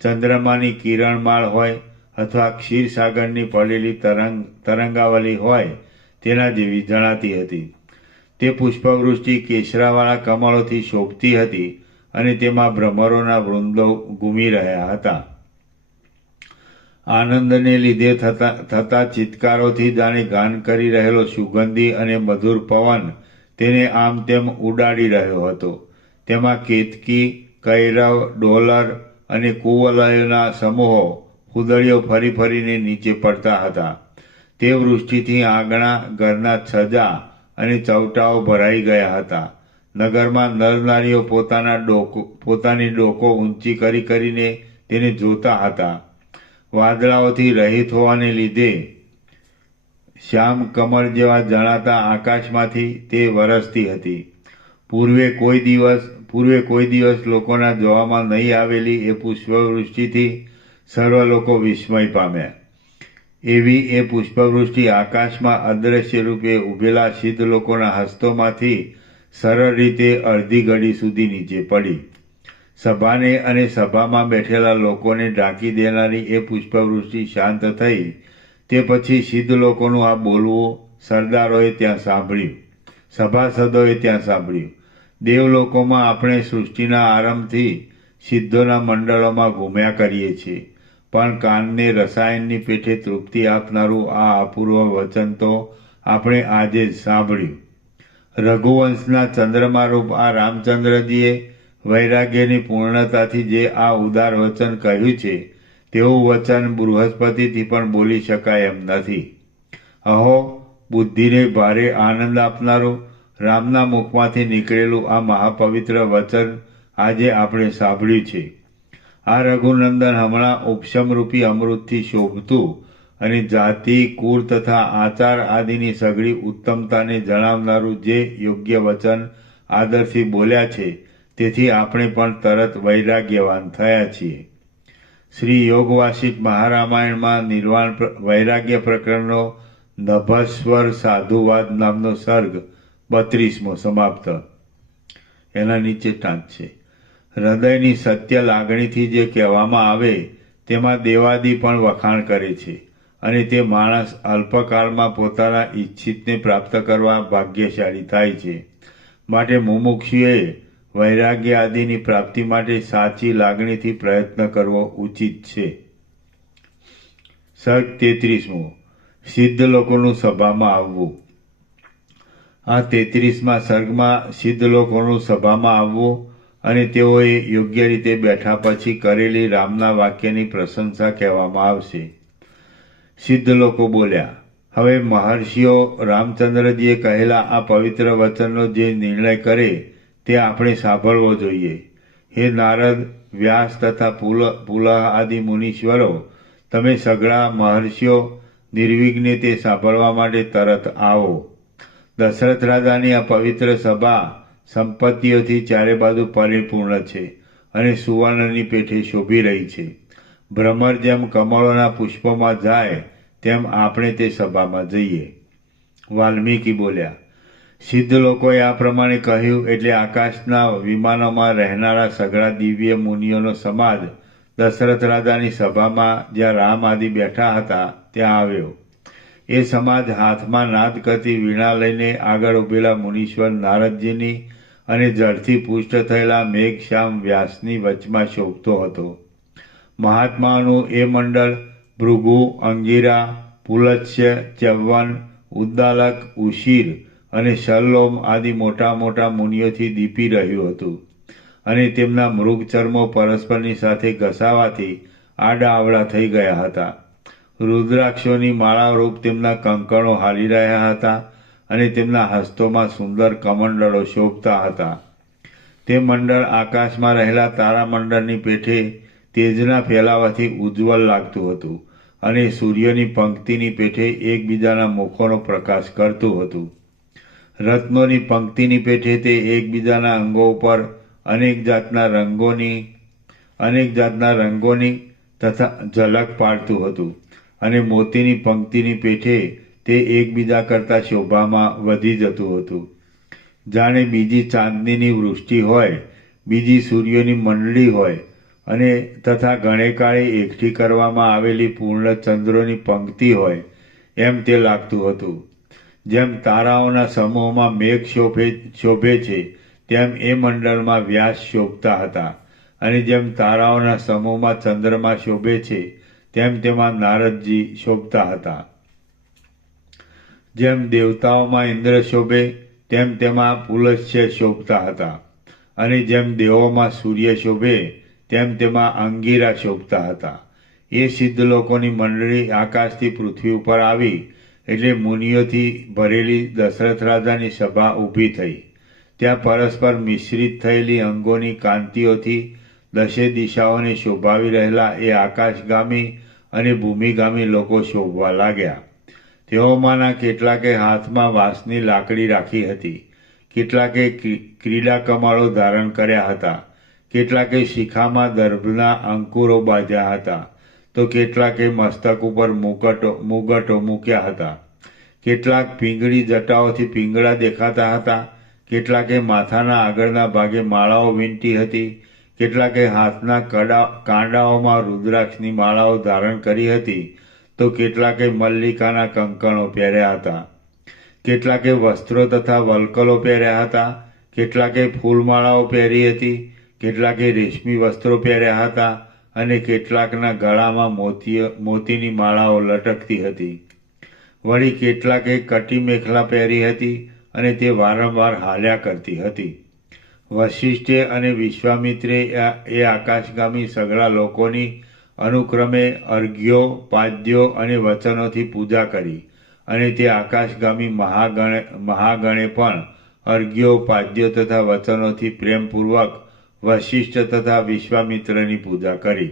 ચંદ્રમાની કિરણમાળ હોય, અથવા ક્ષીરસાગરની પડેલી તરંગાવલી હોય તેના જેવી જણાતી હતી. તે પુષ્પવૃષ્ટિ કેસરાવાળા કમળોથી શોભતી હતી અને તેમાં ભ્રમરોના વૃંદો ઘૂમી રહ્યા હતા. આનંદને લીધે થતા ચિત્કારોથી જાણે ગાન કરી રહેલો સુગંધી અને મધુર પવન તેને આમ તેમ ઉડાડી રહ્યો હતો. તેમાં કેતકી, કૈરવ, ડોલર અને કુવલયોના સમૂહો ફૂદડીઓ ફરી ફરીને નીચે પડતા હતા. તે વૃષ્ટિથી આંગણા, ઘરના છજા અને ચૌટાઓ ભરાઈ ગયા હતા. નગરમાં નરનારીઓ પોતાની ડોકો ઊંચી કરી કરીને તેને જોતા હતા. વાદળાઓથી રહિત હોવાને લીધે શ્યામ કમળ જેવા જણાતા આકાશમાંથી તે વરસતી હતી. પૂર્વે કોઈ દિવસ લોકોના જોવામાં નહીં આવેલી એ પુષ્પવૃષ્ટિથી સર્વ લોકો વિસ્મય પામ્યા. એવી એ પુષ્પવૃષ્ટિ આકાશમાં અદ્રશ્ય રૂપે ઉભેલા સિદ્ધ લોકોના હસ્તોમાંથી સરળ રીતે અડધી ઘડી સુધી નીચે પડી. સભાને અને સભામાં બેઠેલા લોકોને ઢાંકી દેનારી એ પુષ્પવૃષ્ટિ શાંત થઈ તે પછી સિદ્ધ લોકોનું આ બોલવું સરદારોએ ત્યાં સાંભળ્યું, સભાસદોએ ત્યાં સાંભળ્યું. દેવલોકોમાં આપણે સૃષ્ટિના આરંભથી સિદ્ધોના મંડળોમાં ઘૂમ્યા કરીએ છીએ, પણ કાનને રસાયણની પેઠે તૃપ્તિ આપનારું આ અપૂર્વ વચન તો આપણે આજે જ સાંભળ્યું. રઘુવંશના ચંદ્રમારૂપ આ રામચંદ્રજીએ વૈરાગ્યની પૂર્ણતાથી જે આ ઉદાર વચન કહ્યું છે તેવું વચન બૃહસ્પતિથી પણ બોલી શકાય એમ નથી. અહો, બુદ્ધિને ભારે આનંદ આપનારું રામના મુખમાંથી નીકળેલું આ મહાપવિત્ર વચન આજે આપણે સાંભળ્યું છે. આ રઘુનંદન હમણાં ઉપશમરૂપી અમૃતથી શોભતું અને જાતિ, કુળ તથા આચાર આદિની સઘળી ઉત્તમતાને જણાવનારું જે યોગ્ય વચન આદરથી બોલ્યા છે તેથી આપણે પણ તરત વૈરાગ્યવાન થયા છીએ. શ્રી યોગવાસિષ્ઠ મહારામાયણમાં નિર્વાણ વૈરાગ્ય પ્રકરણનો નભસ્વર સાધુવાદ નામનો સર્ગ 32મો સમાપ્ત. એના નીચે ટાંક છે. હૃદયની સત્ય લાગણીથી જે કહેવામાં આવે તેમાં દેવાદી પણ વખાણ કરે છે અને તે માણસ અલ્પકાળમાં પોતાના ઈચ્છિતને પ્રાપ્ત કરવા ભાગ્યશાળી થાય છે. માટે મુમુક્ષુએ વૈરાગ્ય આદિની પ્રાપ્તિ માટે સાચી લાગણીથી પ્રયત્ન કરવો ઉચિત છે. સર્ગ 33મો. સિદ્ધ લોકોનું સભામાં આવવું. આ 33મા સર્ગમાં સિદ્ધ લોકોનું સભામાં આવવું અને તેઓએ યોગ્ય રીતે બેઠા પછી કરેલી રામના વાક્યની પ્રશંસા કહેવામાં આવશે. સિદ્ધ લોકો બોલ્યા, હવે મહર્ષિઓ રામચંદ્રજીએ કહેલા આ પવિત્ર વચનનો જે નિર્ણય કરે તે આપણે સાંભળવો જોઈએ. હે નારદ, વ્યાસ તથા પુલહ આદિ મુનીશ્વરો, તમે સઘળા મહર્ષિઓ નિર્વિઘ્ને તે સાંભળવા માટે તરત આવો. દશરથ રાજાની આ પવિત્ર સભા સંપત્તિઓથી ચારે બાજુ પરિપૂર્ણ છે અને સુવર્ણની પેઠે શોભી રહી છે. ભ્રમર જેમ કમળોના પુષ્પોમાં જાય તેમ આપણે તે સભામાં જઈએ. વાલ્મીકી બોલ્યા, સિદ્ધ લોકોએ આ પ્રમાણે કહ્યું એટલે આકાશના વિમાનોમાં રહેનારા સઘળા દિવ્ય મુનિઓનો સમાજ દશરથ રાજાની સભામાં જ્યાં રામ આદિ બેઠા હતા ત્યાં આવ્યો. એ સમાજ હાથમાં નાદ કરતી વીણા લઈને આગળ ઉભેલા મુનીશ્વર નારદજીની અને જળથી પુષ્ટ થયેલા મેઘશ્યામ વ્યાસની વચમાં શોભતો હતો. મહાત્માઓનું એ મંડળ ભૃગુ, અંગીરા, પુલત્સ્ય, ચ્યવન, ઉદ્દાલક, ઉશીર અને શલ્લોમ આદિ મોટા મોટા મુનિઓથી દીપી રહ્યું હતું, અને તેમના મૃગચર્મો પરસ્પરની સાથે ઘસાવાથી આડા અવળા થઈ ગયા હતા. રુદ્રાક્ષોની માળા રૂપ તેમના કંકણો હાલી રહ્યા હતા, અને તેમના હસ્તોમાં સુંદર કમંડળો શોભતા હતા. તે મંડળ આકાશમાં રહેલા તારામંડળની પેઠે તેજના ફેલાવાથી ઉજ્જવલ લાગતું હતું, અને સૂર્યની પંક્તિની પેઠે એકબીજાના મુખોનો પ્રકાશ કરતું હતું. રત્નોની પંક્તિની પેઠે તે એકબીજાના અંગો ઉપર અનેક જાતના રંગોની તથા ઝલક પાડતું હતું, અને મોતીની પંક્તિની પેઠે તે એકબીજા કરતાં શોભામાં વધી જતું હતું. જાણે બીજી ચાંદનીની વૃષ્ટિ હોય, બીજી સૂર્યોની મંડળી હોય, અને તથા ઘણેકાળે એકઠી કરવામાં આવેલી પૂર્ણ ચંદ્રોની પંક્તિ હોય, એમ તે લાગતું હતું. જેમ તારાઓના સમૂહમાં મેઘ શોભે છે, તેમ એ મંડળમાં વ્યાસ શોભતા હતા, અને જેમ તારાઓના સમૂહમાં ચંદ્રમા શોભે છે, તેમ તેમાં નારદજી શોભતા હતા. જેમ દેવતાઓમાં ઇન્દ્ર શોભે, તેમ તેમાં પુલત્સ્ય શોભતા હતા, અને જેમ દેવોમાં સૂર્ય શોભે, તેમ તેમાં અંગિરા શોભતા હતા. એ સિદ્ધ લોકોની મંડળી આકાશથી પૃથ્વી ઉપર આવી એટલે મુનિઓથી ભરેલી દશરથ રાજાની સભા ઊભી થઈ. ત્યાં પરસ્પર મિશ્રિત થયેલી અંગોની કાંતિઓથી દશે દિશાઓને શોભાવી રહેલા એ આકાશગામી અને ભૂમિગામી લોકો શોભવા લાગ્યા. તેઓમાંના કેટલાકે હાથમાં વાંસની લાકડી રાખી હતી, કેટલાકે ક્રીડા કમળો ધારણ કર્યા હતા, કેટલાકે શિખામાં દર્ભના અંકુરો બાંધ્યા હતા, તો કેટલાકે મસ્તક ઉપર મુગટો મૂક્યા હતા. કેટલાક પીંગળી જટાઓથી પીંગળા દેખાતા હતા, કેટલાકે માથાના આગળના ભાગે માળાઓ વીંટી હતી, કેટલાકે હાથના કાંડાઓમાં રુદ્રાક્ષની માળાઓ ધારણ કરી હતી, તો કેટલાકે મલ્લિકાના કંકણો પહેર્યા હતા. કેટલાકે વસ્ત્રો તથા વલ્કલો પહેર્યા હતા, કેટલાકે ફૂલમાળાઓ પહેરી હતી, કેટલાકે રેશમી વસ્ત્રો પહેર્યા હતા, અને કેટલાકના ગળામાં મોતીની માળાઓ લટકતી હતી. વળી કેટલાકે કટી મેખલા પહેરી હતી, અને તે વારંવાર હાલ્યા કરતી હતી. વશિષ્ઠે અને વિશ્વામિત્રે એ આકાશગામી સઘળા લોકોની અનુક્રમે અર્ઘ્યો, પાદ્યો અને વચનોથી પૂજા કરી, અને તે આકાશગામી મહાગણે પણ અર્ઘ્યો, પાદ્યો તથા વચનોથી પ્રેમપૂર્વક વશિષ્ઠ તથા વિશ્વામિત્રની પૂજા કરી.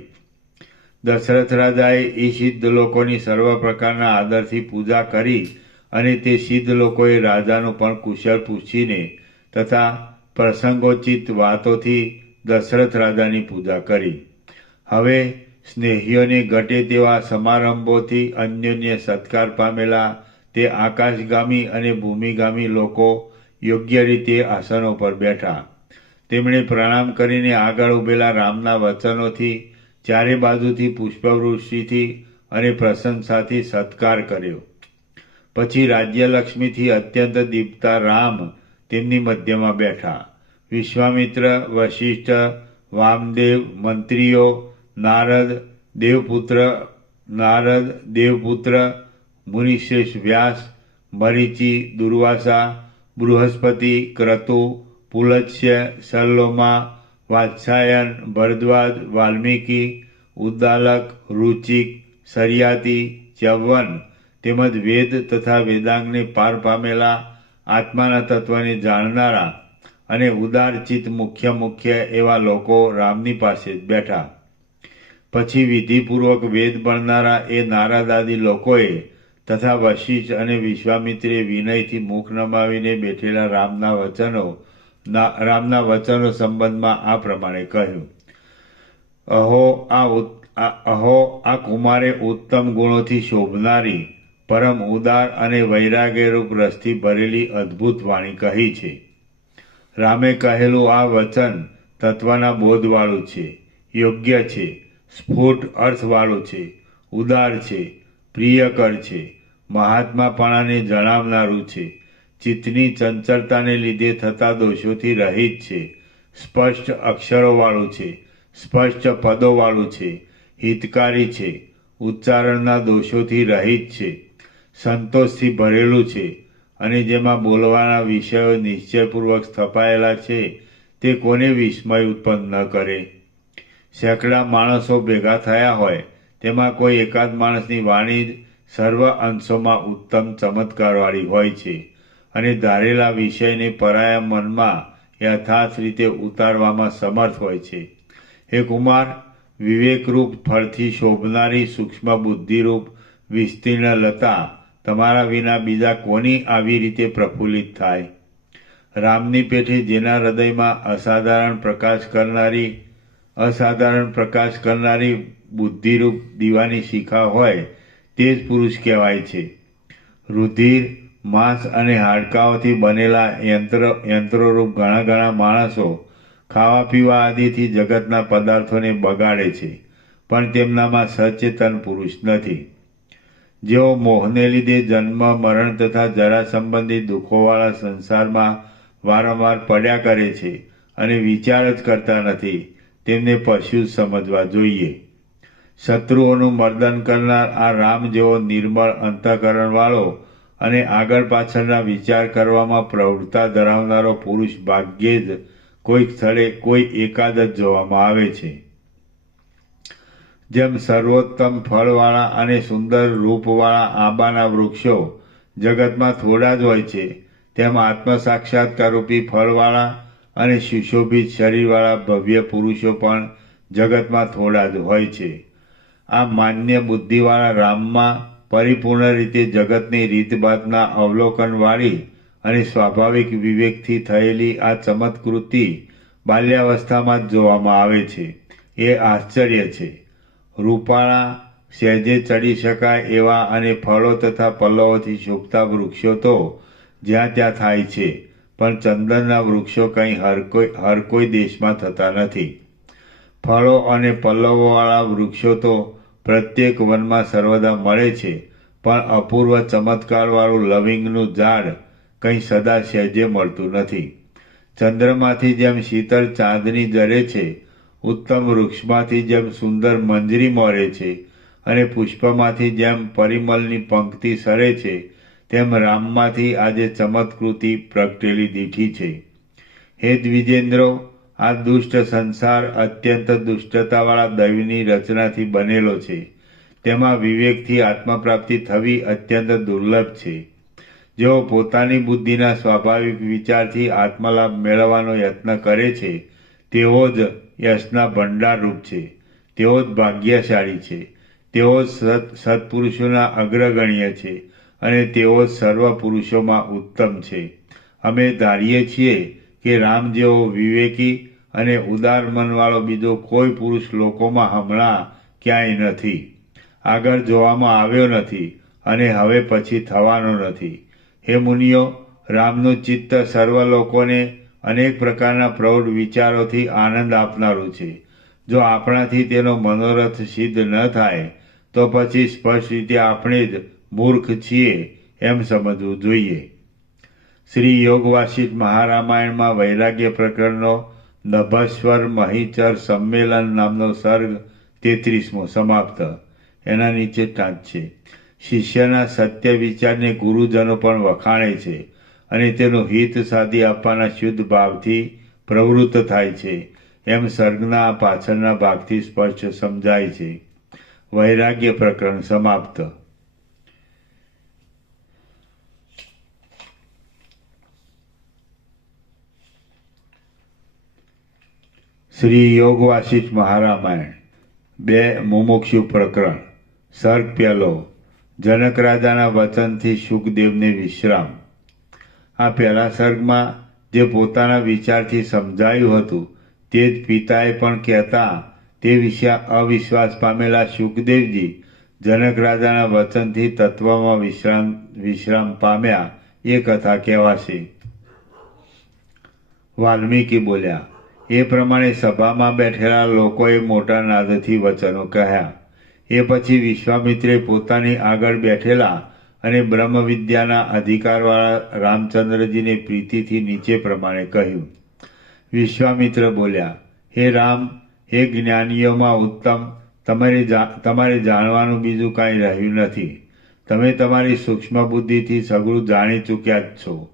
દશરથ રાજાએ એ સિદ્ધ લોકોની સર્વ પ્રકારના આદરથી પૂજા કરી, અને તે સિદ્ધ લોકોએ રાજાનું પણ કુશળ પૂછીને તથા પ્રસંગોચિત વાતોથી દશરથ રાજાની પૂજા કરી. હવે સ્નેહીઓને ઘટે તેવા સમારંભોથી અન્યોન્ય સત્કાર પામેલા તે આકાશગામી અને ભૂમિગામી લોકો યોગ્ય રીતે આસનો પર બેઠા. તેમણે પ્રણામ કરીને આગળ ઉભેલા રામના વચનોથી, ચારે બાજુથી પુષ્પવૃષ્ટિથી અને પ્રશંસાથી સત્કાર કર્યો. પછી રાજ્યલક્ષ્મીથી અત્યંત દીપતા રામ તેમની મધ્યમાં બેઠા. વિશ્વામિત્ર, વશિષ્ઠ, વામદેવ, મંત્રીઓ, નારદ, દેવપુત્ર, મુનિશ્રેષ્ઠ વ્યાસ, મરીચી, દુર્વાસા, બૃહસ્પતિ, ક્રતુ, પુલત્સ્ય, શલ્લોમા, વાત્સાયન, ભરદ્વાજ, વાલ્મીકી, ઉદ્દાલક, રુચિક, શર્યાતિ, ચ્યવન તેમજ વેદ તથા વેદાંગને પાર પામેલા, આત્માના તત્વને જાણનારા અને ઉદારચિત મુખ્ય એવા લોકો રામની પાસે જ બેઠા. પછી વિધિપૂર્વક વેદ ભણનારા એ નારદાદી લોકોએ તથા વશિષ્ઠ અને વિશ્વામિત્રે વિનયથી મુખ નમાવીને બેઠેલા રામના વચનો સંબંધમાં આ પ્રમાણે કહ્યું. અહો આ કુમારે ઉત્તમ ગુણોથી શોભનારી, પરમ ઉદાર અને વૈરાગ્યરૂપ રસથી ભરેલી અદ્ભુત વાણી કહી છે. રામે કહેલું આ વચન તત્વના બોધવાળું છે, યોગ્ય છે, સ્ફુટ અર્થવાળું છે, ઉદાર છે, પ્રિયકર છે, મહાત્માપણાને જણાવનારું છે, ચિત્તની ચંચળતાને લીધે થતા દોષોથી રહિત છે, સ્પષ્ટ અક્ષરોવાળું છે, સ્પષ્ટ પદોવાળું છે, હિતકારી છે, ઉચ્ચારણના દોષોથી રહિત છે, સંતોષથી ભરેલું છે અને જેમાં બોલવાના વિષયો નિશ્ચયપૂર્વક સ્થપાયેલા છે તે કોને વિસ્મય ઉત્પન્ન ન કરે? સેંકડા માણસો ભેગા થયા હોય તેમાં કોઈ એકાદ માણસની વાણી જ સર્વ અંશોમાં ઉત્તમ ચમત્કારવાળી હોય છે અને ધારેલા વિષયને પરાયા મનમાં યથાર્થ રીતે ઉતારવામાં સમર્થ હોય છે. હે કુમાર, વિવેકરૂપ ફળથી શોભનારી સૂક્ષ્મ બુદ્ધિરૂપ વિસ્તીર્ણ લતા તમારા વિના બીજા કોની આવી રીતે પ્રફુલ્લિત થાય? રામની પેઠે જેના હૃદયમાં અસાધારણ પ્રકાશ કરનારી બુદ્ધિરૂપ દીવાની શિખા હોય તે જ પુરુષ કહેવાય છે. રુધિર, માંસ અને હાડકાઓથી બનેલા યંત્રોરૂપ ઘણા માણસો ખાવા પીવા આદિથી જગતના પદાર્થોને બગાડે છે, પણ તેમનામાં સચેતન પુરુષ નથી. જેઓ મોહને લીધે જન્મ, મરણ તથા જરા સંબંધી દુઃખોવાળા સંસારમાં વારંવાર પડ્યા કરે છે અને વિચાર જ કરતા નથી, તેમને પશુ જ સમજવા જોઈએ. શત્રુઓનું મર્દન કરનાર આ રામ જેવો નિર્મળ અંતઃકરણવાળો અને આગળ પાછળના વિચાર કરવામાં પ્રવૃત્તા ધરાવનારો પુરુષ ભાગ્યે જ કોઈક સ્થળે કોઈ એકાદ જ જોવામાં આવે છે. જેમ સર્વોત્તમ ફળવાળા અને સુંદર રૂપવાળા આંબાના વૃક્ષો જગતમાં થોડા જ હોય છે, તેમ આત્મસાક્ષાત્કારરૂપી ફળવાળા અને સુશોભિત શરીરવાળા ભવ્ય પુરુષો પણ જગતમાં થોડા જ હોય છે. આ માન્ય બુદ્ધિવાળા રામમાં પરિપૂર્ણ રીતે જગતની રીતભાતના અવલોકનવાળી અને સ્વાભાવિક વિવેકથી થયેલી આ ચમત્કૃતિ બાલ્યાવસ્થામાં જ જોવામાં આવે છે. એ આશ્ચર્ય છે. રૂપાળા, સહેજે ચડી શકાય એવા અને ફળો તથા પલ્લવોથી શોભતા વૃક્ષો તો જ્યાં ત્યાં થાય છે, પણ ચંદનના વૃક્ષો કંઈ હર કોઈ દેશમાં થતા નથી. ફળો અને પલ્લવોવાળા વૃક્ષો તો પ્રત્યેક વનમાં સર્વદા મળે છે, પણ અપૂર્વ ચમત્કારવાળું લવિંગનું ઝાડ કંઈ સદા સહેજે મળતું નથી. ચંદ્રમાંથી જેમ શીતળ ચાંદની જરે છે, ઉત્તમ વૃક્ષમાંથી જેમ સુંદર મંજરી મોરે છે અને પુષ્પમાંથી જેમ પરિમલની પંક્તિ સરે છે, તેમ રામમાંથી આજે ચમત્કૃતિ પ્રગટેલી દીઠી છે. હે દ્વિજેન્દ્રો, આ દુષ્ટ સંસાર અત્યંત દુષ્ટતાવાળા દૈવની રચનાથી બનેલો છે. તેમાં વિવેકથી આત્મપ્રાપ્તિ થવી અત્યંત દુર્લભ છે. જેઓ પોતાની બુદ્ધિના સ્વાભાવિક વિચારથી આત્મલાભ મેળવવાનો યત્ન કરે છે, તેઓ જ યશના ભંડારરૂપ છે, તેઓ જ ભાગ્યશાળી છે, તેઓ જ સત્પુરુષોના અગ્રગણ્ય છે અને તેઓ જ સર્વ પુરુષોમાં ઉત્તમ છે. અમે ધારીએ છીએ કે રામ જેવો વિવેકી અને ઉદાર મનવાળો બીજો કોઈ પુરુષ લોકોમાં હમણાં ક્યાંય નથી, આગળ જોવામાં આવ્યો નથી અને હવે પછી થવાનો નથી. હે મુનિઓ, રામનું ચિત્ત સર્વ લોકોને અનેક પ્રકારના પ્રૌઢ વિચારોથી આનંદ આપનારું છે. જો આપણાથી તેનો મનોરથ સિદ્ધ ન થાય તો પછી સ્પષ્ટ રીતે આપણે જ મૂર્ખ છીએ એમ સમજવું જોઈએ. શ્રી યોગ વાસિષ્ઠ મહારામાયણમાં વૈરાગ્ય પ્રકરણનો નભસ્વર મહીચર સંમેલન નામનો સર્ગ 33મો સમાપ્ત. એના નીચે ટાંચ છે. શિષ્યના સત્ય વિચારને ગુરુજનો પણ વખાણે છે અને તેનું હિત સાધી આપવાના શુદ્ધ ભાવથી પ્રવૃત્ત થાય છે, એમ સર્ગના પાછળના ભાગથી સ્પષ્ટ સમજાય છે. વૈરાગ્ય પ્રકરણ સમાપ્ત. શ્રી યોગ વાસિષ્ઠ મહારામાયણ 2 મુમુક્ષુ પ્રકરણ. સર્ગ 1. જનક રાજાના વચનથી સુખદેવને વિશ્રામ. આ પહેલા સર્ગમાં જે પોતાના વિચારથી સમજાયું હતું તે જ પિતાએ પણ કહેતા તે વિશે અવિશ્વાસ પામેલા સુખદેવજી જનક રાજાના વચનથી તત્વમાં વિશ્રામ પામ્યા એ કથા કહેવાશે. વાલ્મીકી બોલ્યા. એ પ્રમાણે સભામાં બેઠેલા લોકોએ મોટા નાદથી વચનો કહ્યા. એ પછી વિશ્વામિત્રે પોતાની આગળ બેઠેલા અને બ્રહ્મવિદ્યાના અધિકારવાળા રામચંદ્રજીને પ્રીતિથી નીચે પ્રમાણે કહ્યું. વિશ્વામિત્ર બોલ્યા. હે રામ, હે જ્ઞાનીઓમાં ઉત્તમ, તમારે જાણવાનું બીજું કાંઈ રહ્યું નથી. તમે તમારી સૂક્ષ્મ બુદ્ધિથી સઘળું જાણી ચૂક્યા જ છો.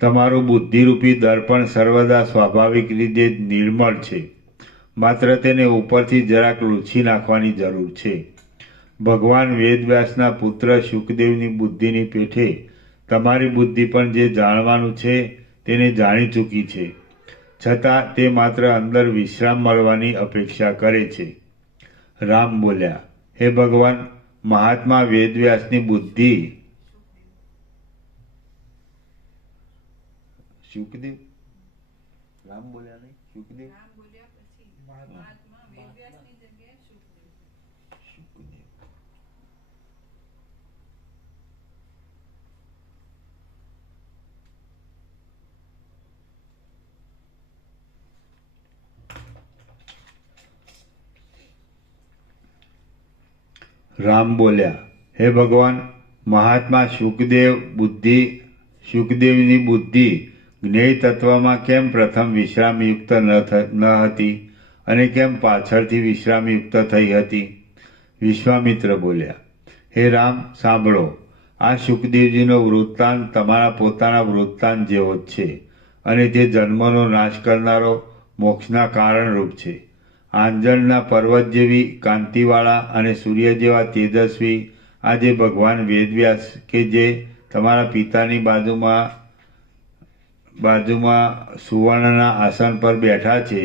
તમારું બુદ્ધિરૂપી દર્પણ સર્વદા સ્વાભાવિક રીતે જ નિર્મળ છે. માત્ર તેને ઉપરથી જરાક લૂછી નાખવાની જરૂર છે. ભગવાન વેદવ્યાસના પુત્ર શુકદેવની બુદ્ધિની પેઠે તમારી બુદ્ધિ પણ જે જાણવાનું છે તેને જાણી ચૂકી છે, છતાં તે માત્ર અંદર વિશ્રામ મળવાની અપેક્ષા કરે છે. રામ બોલ્યા, હે ભગવાન, મહાત્મા વેદવ્યાસની બુદ્ધિ શુકદેવ રામ બોલ્યા નહીં શુકદેવ રામ બોલ્યા, હે ભગવાન, મહાત્મા શુકદેવની બુદ્ધિ જ્ઞેય તત્વમાં કેમ પ્રથમ વિશ્રામયુક્ત ન હતી અને કેમ પાછળથી વિશ્રામયુક્ત થઈ હતી? વિશ્વામિત્ર બોલ્યા, હે રામ, સાંભળો. આ શુકદેવજીનો વૃત્તાંત તમારા પોતાના વૃત્તાંત જેવો જ છે અને તે જન્મનો નાશ કરનારો મોક્ષના કારણરૂપ છે. આંજણના પર્વત જેવી કાંતિવાળા અને સૂર્ય જેવા તેજસ્વી આજે ભગવાન વેદવ્યાસ કે જે તમારા પિતાની બાજુમાં સુવર્ણના આસન પર બેઠા છે,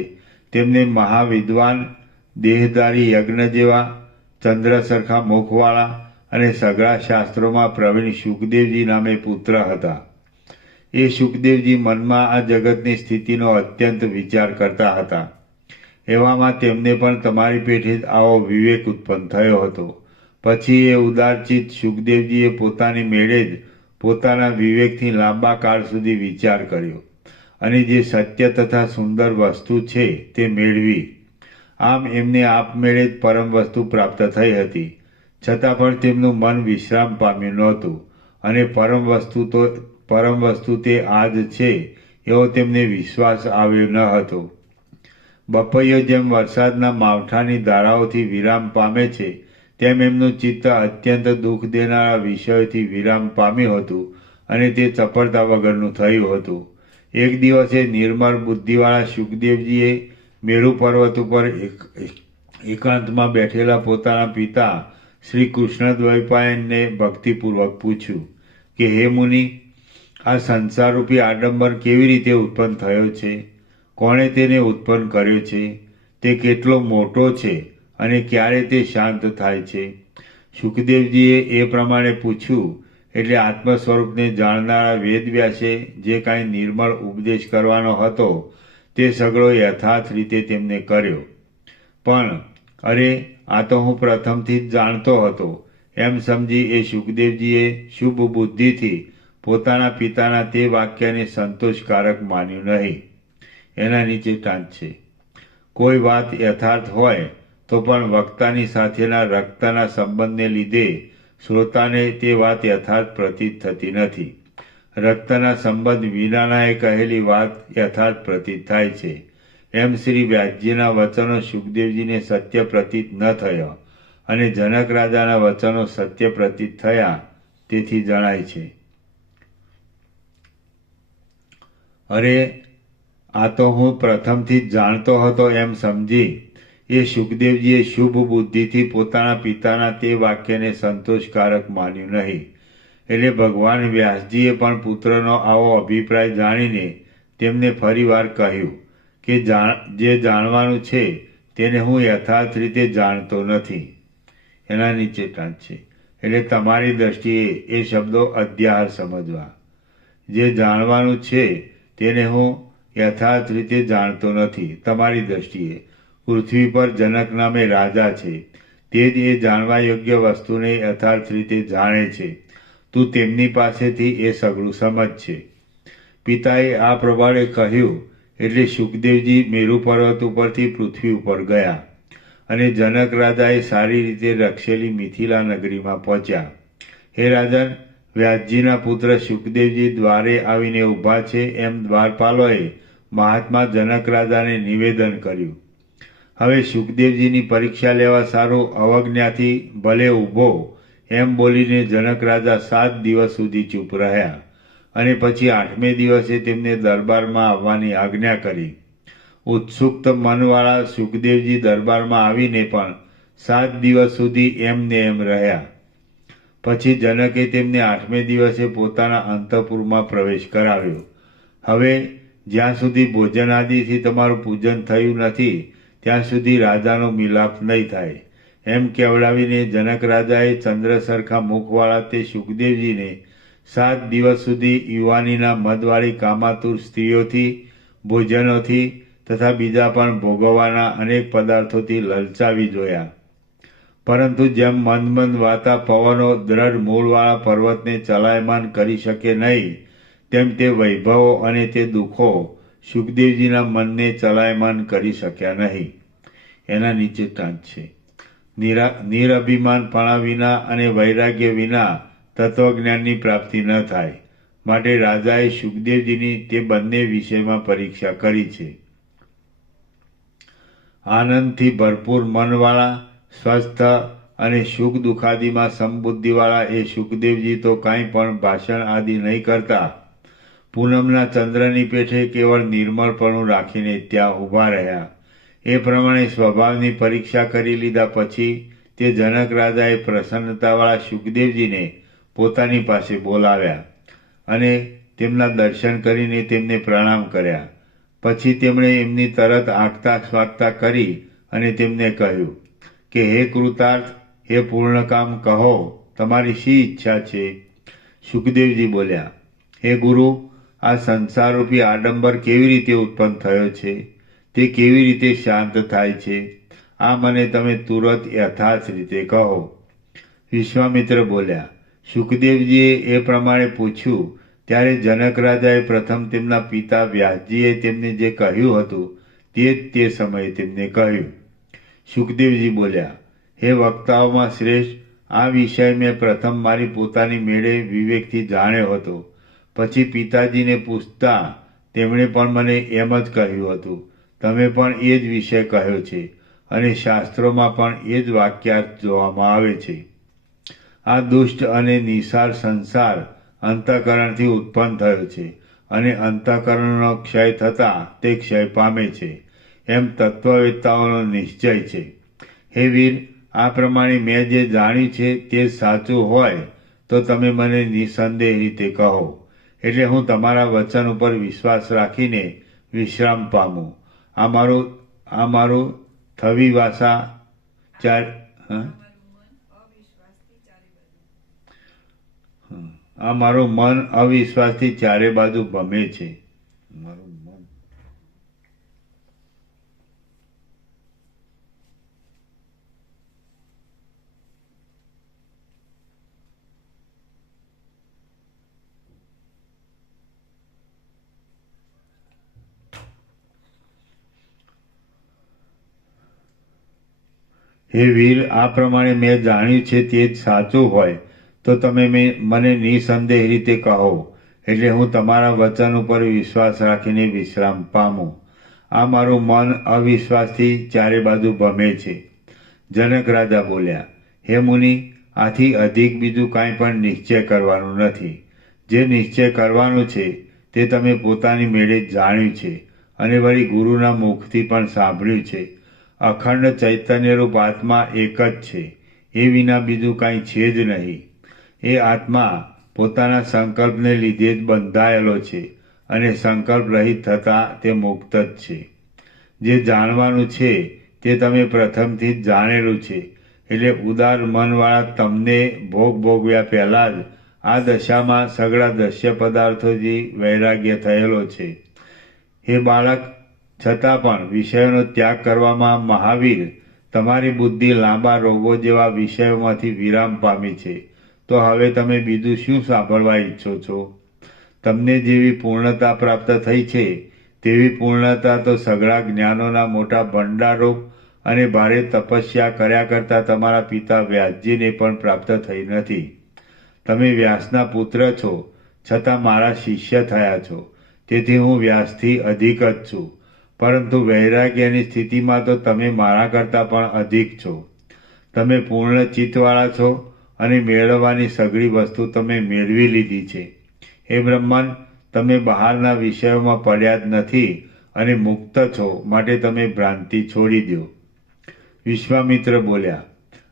તેમને મહાવિદ્વાન દેહધારી યજ્ઞ જેવા ચંદ્ર સરખા મુખવાળા અને સઘળા શાસ્ત્રોમાં પ્રવીણ શુકદેવજી નામે પુત્ર હતા. એ શુકદેવજી મનમાં આ જગતની સ્થિતિનો અત્યંત વિચાર કરતા હતા. એવામાં તેમને પણ તમારી પેઠે જ આવો વિવેક ઉત્પન્ન થયો હતો. પછી એ ઉદારચિત્ત શુકદેવજીએ પોતાની મેળે જ પોતાના વિવેકથી લાંબા કાળ સુધી વિચાર કર્યો અને જે સત્ય તથા સુંદર વસ્તુ છે તે મેળવી. આમ એમને આપમેળે જ પરમ વસ્તુ પ્રાપ્ત થઈ હતી, છતાં પણ તેમનું મન વિશ્રામ પામ્યું નહોતું અને પરમ વસ્તુ તે આ જ છે એવો તેમને વિશ્વાસ આવ્યો ન હતો. બપૈયો જેમ વરસાદના માવઠાની ધારાઓથી વિરામ પામે છે, તેમ એમનું ચિત્ત અત્યંત દુઃખ દેનારા વિષયોથી વિરામ પામ્યું હતું અને તે ચપળતા વગરનું થયું હતું. એક દિવસે નિર્મળ બુદ્ધિવાળા શુકદેવજીએ મેરુ પર્વત ઉપર એકાંતમાં બેઠેલા પોતાના પિતા શ્રી કૃષ્ણદ્વૈપાયનને ભક્તિપૂર્વક પૂછ્યું કે, હે મુનિ, આ સંસારરૂપી આડંબર કેવી રીતે ઉત્પન્ન થયો છે? કોણે તેને ઉત્પન્ન કર્યો છે? તે કેટલો મોટો છે અને ક્યારે તે શાંત થાય છે? શુકદેવજીએ એ પ્રમાણે પૂછ્યું એટલે આત્મ સ્વરૂપને જાણનારા વેદવ્યાસે જે કાંઈ નિર્મળ ઉપદેશ કરવાનો હતો તે સઘળો યથાર્થ રીતે તેમને કર્યો. પણ અરે, આ તો હું પ્રથમથી જ જાણતો હતો એમ સમજી એ શુકદેવજીએ શુભ બુદ્ધિથી પોતાના પિતાના તે વાક્યને સંતોષકારક માન્યું નહીં. એના નીચે ટાંચ છે. કોઈ વાત યથાર્થ હોય તો પણ વક્તાની સાથેના રક્તના સંબંધને લીધે શ્રોતાને તે વાત યથાર્થ પ્રતીત થતી નથી. રક્તના સંબંધ વિનાનાએ કહેલી વાત યથાર્થ પ્રતીત થાય છે. એમ શ્રી વ્યાસજીના વચનો શુકદેવજીને સત્ય પ્રતીત ન થયા અને જનક રાજાના વચનો સત્ય પ્રતીત થયા તેથી જણાય છે. અરે, આ તો હું પ્રથમથી જ જાણતો હતો એમ સમજી એ શુકદેવજીએ શુભ બુદ્ધિથી પોતાના પિતાના તે વાક્યને સંતોષકારક માન્યું નહીં. એટલે ભગવાન વ્યાસજીએ પણ પુત્રનો આવો અભિપ્રાય જાણીને તેમને ફરીવાર કહ્યું કે જે જાણવાનું છે તેને હું યથાર્થ રીતે જાણતો નથી. એના નીચે ટાંચ છે. એટલે તમારી દ્રષ્ટિએ એ શબ્દો અધ્યાહાર સમજવા. જે જાણવાનું છે તેને હું યથાર્થ રીતે જાણતો નથી. તમારી દ્રષ્ટિએ પૃથ્વી પર જનક નામે રાજા છે, તે જ એ જાણવા યોગ્ય વસ્તુને યથાર્થ રીતે જાણે છે. તું તેમની પાસેથી એ સઘળું સમજ છે. પિતાએ આ પ્રમાણે કહ્યું એટલે શુકદેવજી મેરુ પર્વત ઉપરથી પૃથ્વી ઉપર ગયા અને જનક રાજાએ સારી રીતે રક્ષેલી મિથિલા નગરીમાં પહોંચ્યા. હે રાજન, વ્યાસજીના પુત્ર શુકદેવજી દ્વારે આવીને ઊભા છે એમ દ્વારપાલોએ મહાત્મા જનક રાજાને નિવેદન કર્યું. હવે સુખદેવજીની પરીક્ષા લેવા સારું અવજ્ઞાથી ભલે ઊભો એમ બોલીને જનક રાજા 7 દિવસ સુધી ચૂપ રહ્યા અને પછી 8મે દિવસે તેમને દરબારમાં આવવાની આજ્ઞા કરી. ઉત્સુક મનવાળા સુખદેવજી દરબારમાં આવીને પણ 7 દિવસ સુધી એમને એમ રહ્યા. પછી જનકે તેમને 8મે દિવસે પોતાના અંતઃપુરમાં પ્રવેશ કરાવ્યો. હવે જ્યાં સુધી ભોજન આદિથી તમારું પૂજન થયું નથી ત્યાં સુધી રાજાનો મિલાપ નહીં થાય એમ કહેવડાવીને જનક રાજાએ ચંદ્ર સરખા મુખવાળા તે સુખદેવજીને 7 દિવસ સુધી યુવાનીના મદવાળી કામાતુર સ્ત્રીઓથી, ભોજનોથી તથા બીજા પણ ભોગવવાના અનેક પદાર્થોથી લલચાવી જોયા. પરંતુ જેમ મંદ મંદ વાતા પવનો દ્રઢ મૂળવાળા પર્વતને ચલાયમાન કરી શકે નહીં તેમ તે વૈભવો અને તે દુઃખો સુખદેવજીના મનને ચલાયમાન કરી શક્યા નહીં. એના નીચે ટાંચ છે. નિરઅભિમાનપણા વિના અને વૈરાગ્ય વિના તત્વજ્ઞાનની પ્રાપ્તિ ન થાય માટે રાજાએ સુખદેવજીની તે બંને વિષયમાં પરીક્ષા કરી છે. આનંદથી ભરપૂર મનવાળા, સ્વસ્થ અને સુખ દુઃખાદિમાં સમબુદ્ધિવાળા એ સુખદેવજી તો કાંઈ પણ ભાષણ આદિ નહીં કરતા. પૂનમના ચંદ્રની પેઠે કેવળ નિર્મળપણું રાખીને ત્યાં ઊભા રહ્યા. એ પ્રમાણે સ્વભાવની પરીક્ષા કરી લીધા પછી તે જનક રાજાએ પ્રસન્નતાવાળા સુખદેવજીને પોતાની પાસે બોલાવ્યા અને તેમના દર્શન કરીને તેમને પ્રણામ કર્યા. પછી તેમણે એમની તરત આગતા સ્વાગતા કરી અને તેમને કહ્યું કે હે કૃતાર્થ, હે પૂર્ણકામ, કહો તમારી શી ઈચ્છા છે? સુખદેવજી બોલ્યા, હે ગુરુ, આ સંસારરૂપી આડંબર કેવી રીતે ઉત્પન્ન થયો છે? તે કેવી રીતે શાંત થાય છે? આ મને તમે તુરત યથાર્થ રીતે કહો. વિશ્વામિત્ર બોલ્યા. સુખદેવજીએ એ પ્રમાણે પૂછ્યું ત્યારે જનક રાજાએ પ્રથમ તેમના પિતા વ્યાસજીએ તેમને જે કહ્યું હતું તે જ તે સમયે તેમને કહ્યું. સુખદેવજી બોલ્યા, હે વક્તાઓમાં શ્રેષ્ઠ, આ વિષય મેં પ્રથમ મારી પોતાની મેળે વિવેકથી જાણ્યો હતો. પછી પિતાજીને પૂછતા તેમણે પણ મને એમ જ કહ્યું હતું. તમે પણ એ જ વિષય કહ્યો છે અને શાસ્ત્રોમાં પણ એ જ વાક્યાર્થ જોવામાં આવે છે. આ દુષ્ટ અને નિસાર સંસાર અંતઃકરણથી ઉત્પન્ન થયો છે અને અંતઃકરણનો ક્ષય થતાં તે ક્ષય પામે છે એમ તત્વવેત્તાઓનો નિશ્ચય છે. હે વીર, આ પ્રમાણે મેં જે જાણ્યું છે તે સાચું હોય તો તમે મને નિસંદેહ રીતે કહો, એટલે હું તમારા વચન ઉપર વિશ્વાસ રાખીને વિશ્રામ પામું. આ મારું થવી વાસા ચાર આ મારું મન અવિશ્વાસથી ચારે બાજુ ભમે છે. મારું મન હે વીર, આ પ્રમાણે મેં જાણ્યું છે તે જ સાચું હોય તો તમે મને નિસંદેહ રીતે કહો, એટલે હું તમારા વચન ઉપર વિશ્વાસ રાખીને વિશ્રામ પામું. આ મારું મન અવિશ્વાસથી ચારે બાજુ ભમે છે. જનક રાજા બોલ્યા, હે મુનિ, આથી અધિક બીજું કાંઈ પણ નિશ્ચય કરવાનું નથી. જે નિશ્ચય કરવાનું છે તે તમે પોતાની મેળે જ જાણ્યું છે અને વળી ગુરુના મુખથી પણ સાંભળ્યું છે. અખંડ ચૈતન્યરૂપ આત્મા એક જ છે, એ વિના બીજું કાંઈ છે જ નહીં. એ આત્મા પોતાના સંકલ્પને લીધે જ બંધાયેલો છે અને સંકલ્પ રહિત થતાં તે મુક્ત જ છે. જે જાણવાનું છે તે તમે પ્રથમથી જ જાણેલું છે, એટલે ઉદાર મનવાળા તમને ભોગ ભોગવ્યા પહેલાં જ આ દશામાં સઘળા દશ્ય પદાર્થોથી વૈરાગ્ય થયેલો છે. હે બાળક, છતાં પણ વિષયોનો ત્યાગ કરવામાં મહાવીર તમારી બુદ્ધિ લાંબા રોગો જેવા વિષયોમાંથી વિરામ પામી છે. તો હવે તમે બીજું શું સાંભળવા ઈચ્છો છો? તમને જેવી પૂર્ણતા પ્રાપ્ત થઈ છે તેવી પૂર્ણતા તો સઘળા જ્ઞાનોના મોટા ભંડારો અને ભારે તપસ્યા કર્યા કરતા તમારા પિતા વ્યાસજીને પણ પ્રાપ્ત થઈ નથી. તમે વ્યાસના પુત્ર છો, છતાં મારા શિષ્ય થયા છો. તેથી હું વ્યાસથી અધિક જ છું. પરંતુ વૈરાગ્યની સ્થિતિમાં તો તમે મારા કરતાં પણ અધિક છો. તમે પૂર્ણ ચિત્તવાળા છો અને મેળવવાની સઘળી વસ્તુ તમે મેળવી લીધી છે. હે બ્રહ્મન, તમે બહારના વિષયોમાં પડ્યા જ નથી અને મુક્ત છો, માટે તમે ભ્રાંતિ છોડી દો. વિશ્વામિત્ર બોલ્યા,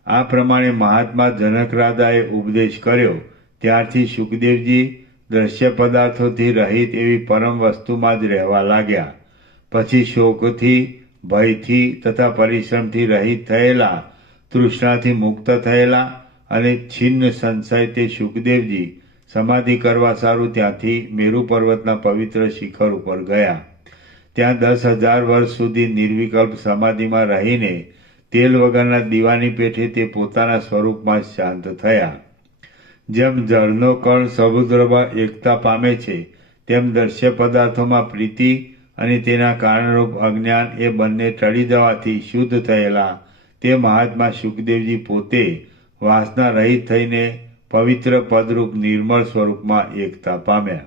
આ પ્રમાણે મહાત્મા જનકરાજાએ ઉપદેશ કર્યો. ત્યારથી સુખદેવજી દ્રશ્ય પદાર્થોથી રહિત એવી પરમ વસ્તુમાં જ રહેવા લાગ્યા. પછી શોકથી, ભયથી તથા પરિશ્રમથી રહિત થયેલા, તૃષ્ણાથી મુક્ત થયેલા અને છિન્ન સંશય તે સુખદેવજી સમાધિ કરવા સારું ત્યાંથી મેરુ પર્વતના પવિત્ર શિખર ઉપર ગયા. ત્યાં 10,000 વર્ષ સુધી નિર્વિકલ્પ સમાધિમાં રહીને તેલ વગરના દીવાની પેઠે તે પોતાના સ્વરૂપમાં શાંત થયા. જેમ જળનો કણ સમુદ્રમાં એકતા પામે છે, તેમ દ્રશ્ય પદાર્થોમાં પ્રીતિ અને તેના કારણરૂપ અજ્ઞાન એ બંને ટળી જવાથી શુદ્ધ થયેલા તે મહાત્મા સુખદેવજી પોતે વાસના રહિત થઈને પવિત્ર પદરૂપ નિર્મળ સ્વરૂપમાં એકતા પામ્યા.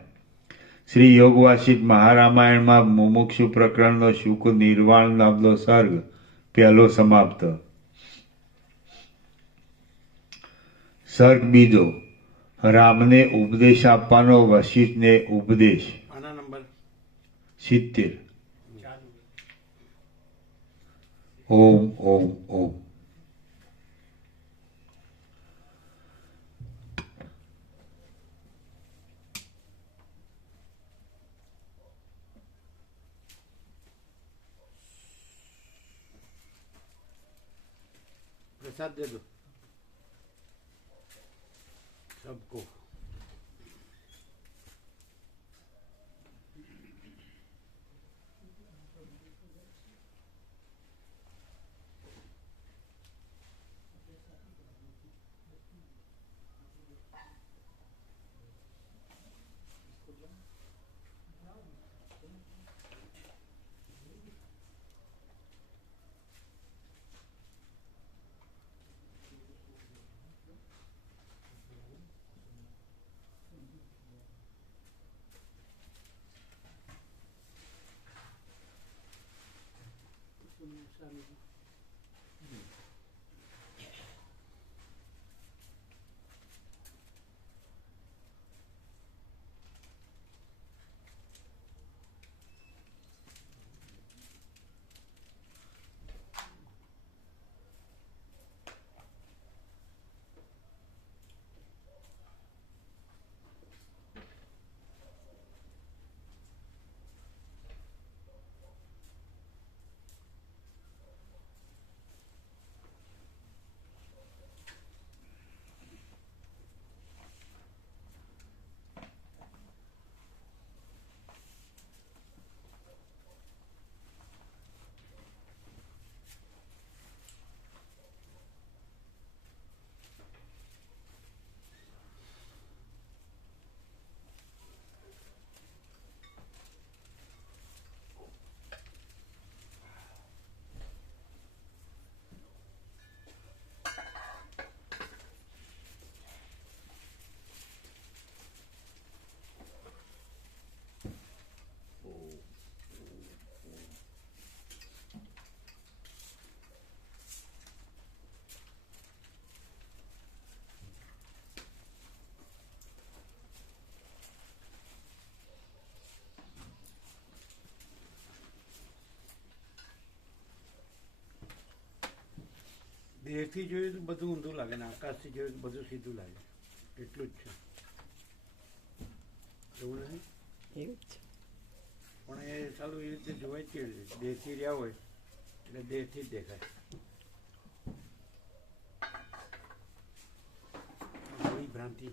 શ્રી યોગવાસિષ્ઠ મહારામાયણમાં મુમુક્ષુ પ્રકરણનો શુક નિર્વાણ નામનો સર્ગ પહેલો સમાપ્ત. સર્ગ બીજો. રામને ઉપદેશ આપવાનો વશિષ્ઠને ઉપદેશ. 70. ઓમ ઓમ ઓમ. प्रसाद दे दो सबको. દેહથી જોયું તો બધું ઊંધું લાગે ને આકાશથી જોયું તો બધું સીધું લાગે. એટલું જ છે. એવું નથી એવું જ છે. પણ એ સારું એ રીતે જોવાય જ કેવી રીતે દેહથી રહ્યા હોય એટલે દેહથી જ દેખાય. એવી ભ્રાંતિ.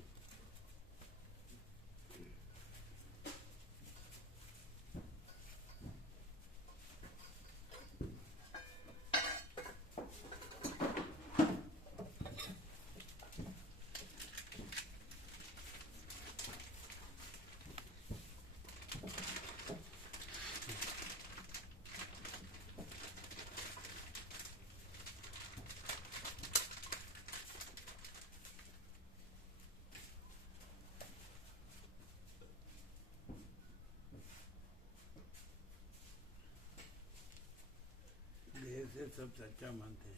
सब सच्चा मानते हैं।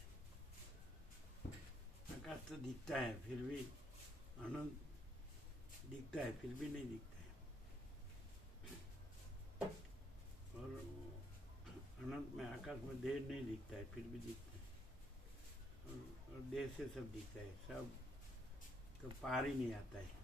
आकाश तो दिखता है फिर भी, अनंत दिखता है फिर भी नहीं दिखता है, और अनंत में आकाश में देह नहीं दिखता है फिर भी दिखता है, और देह से सब दिखता है, सब तो पार ही नहीं आता है।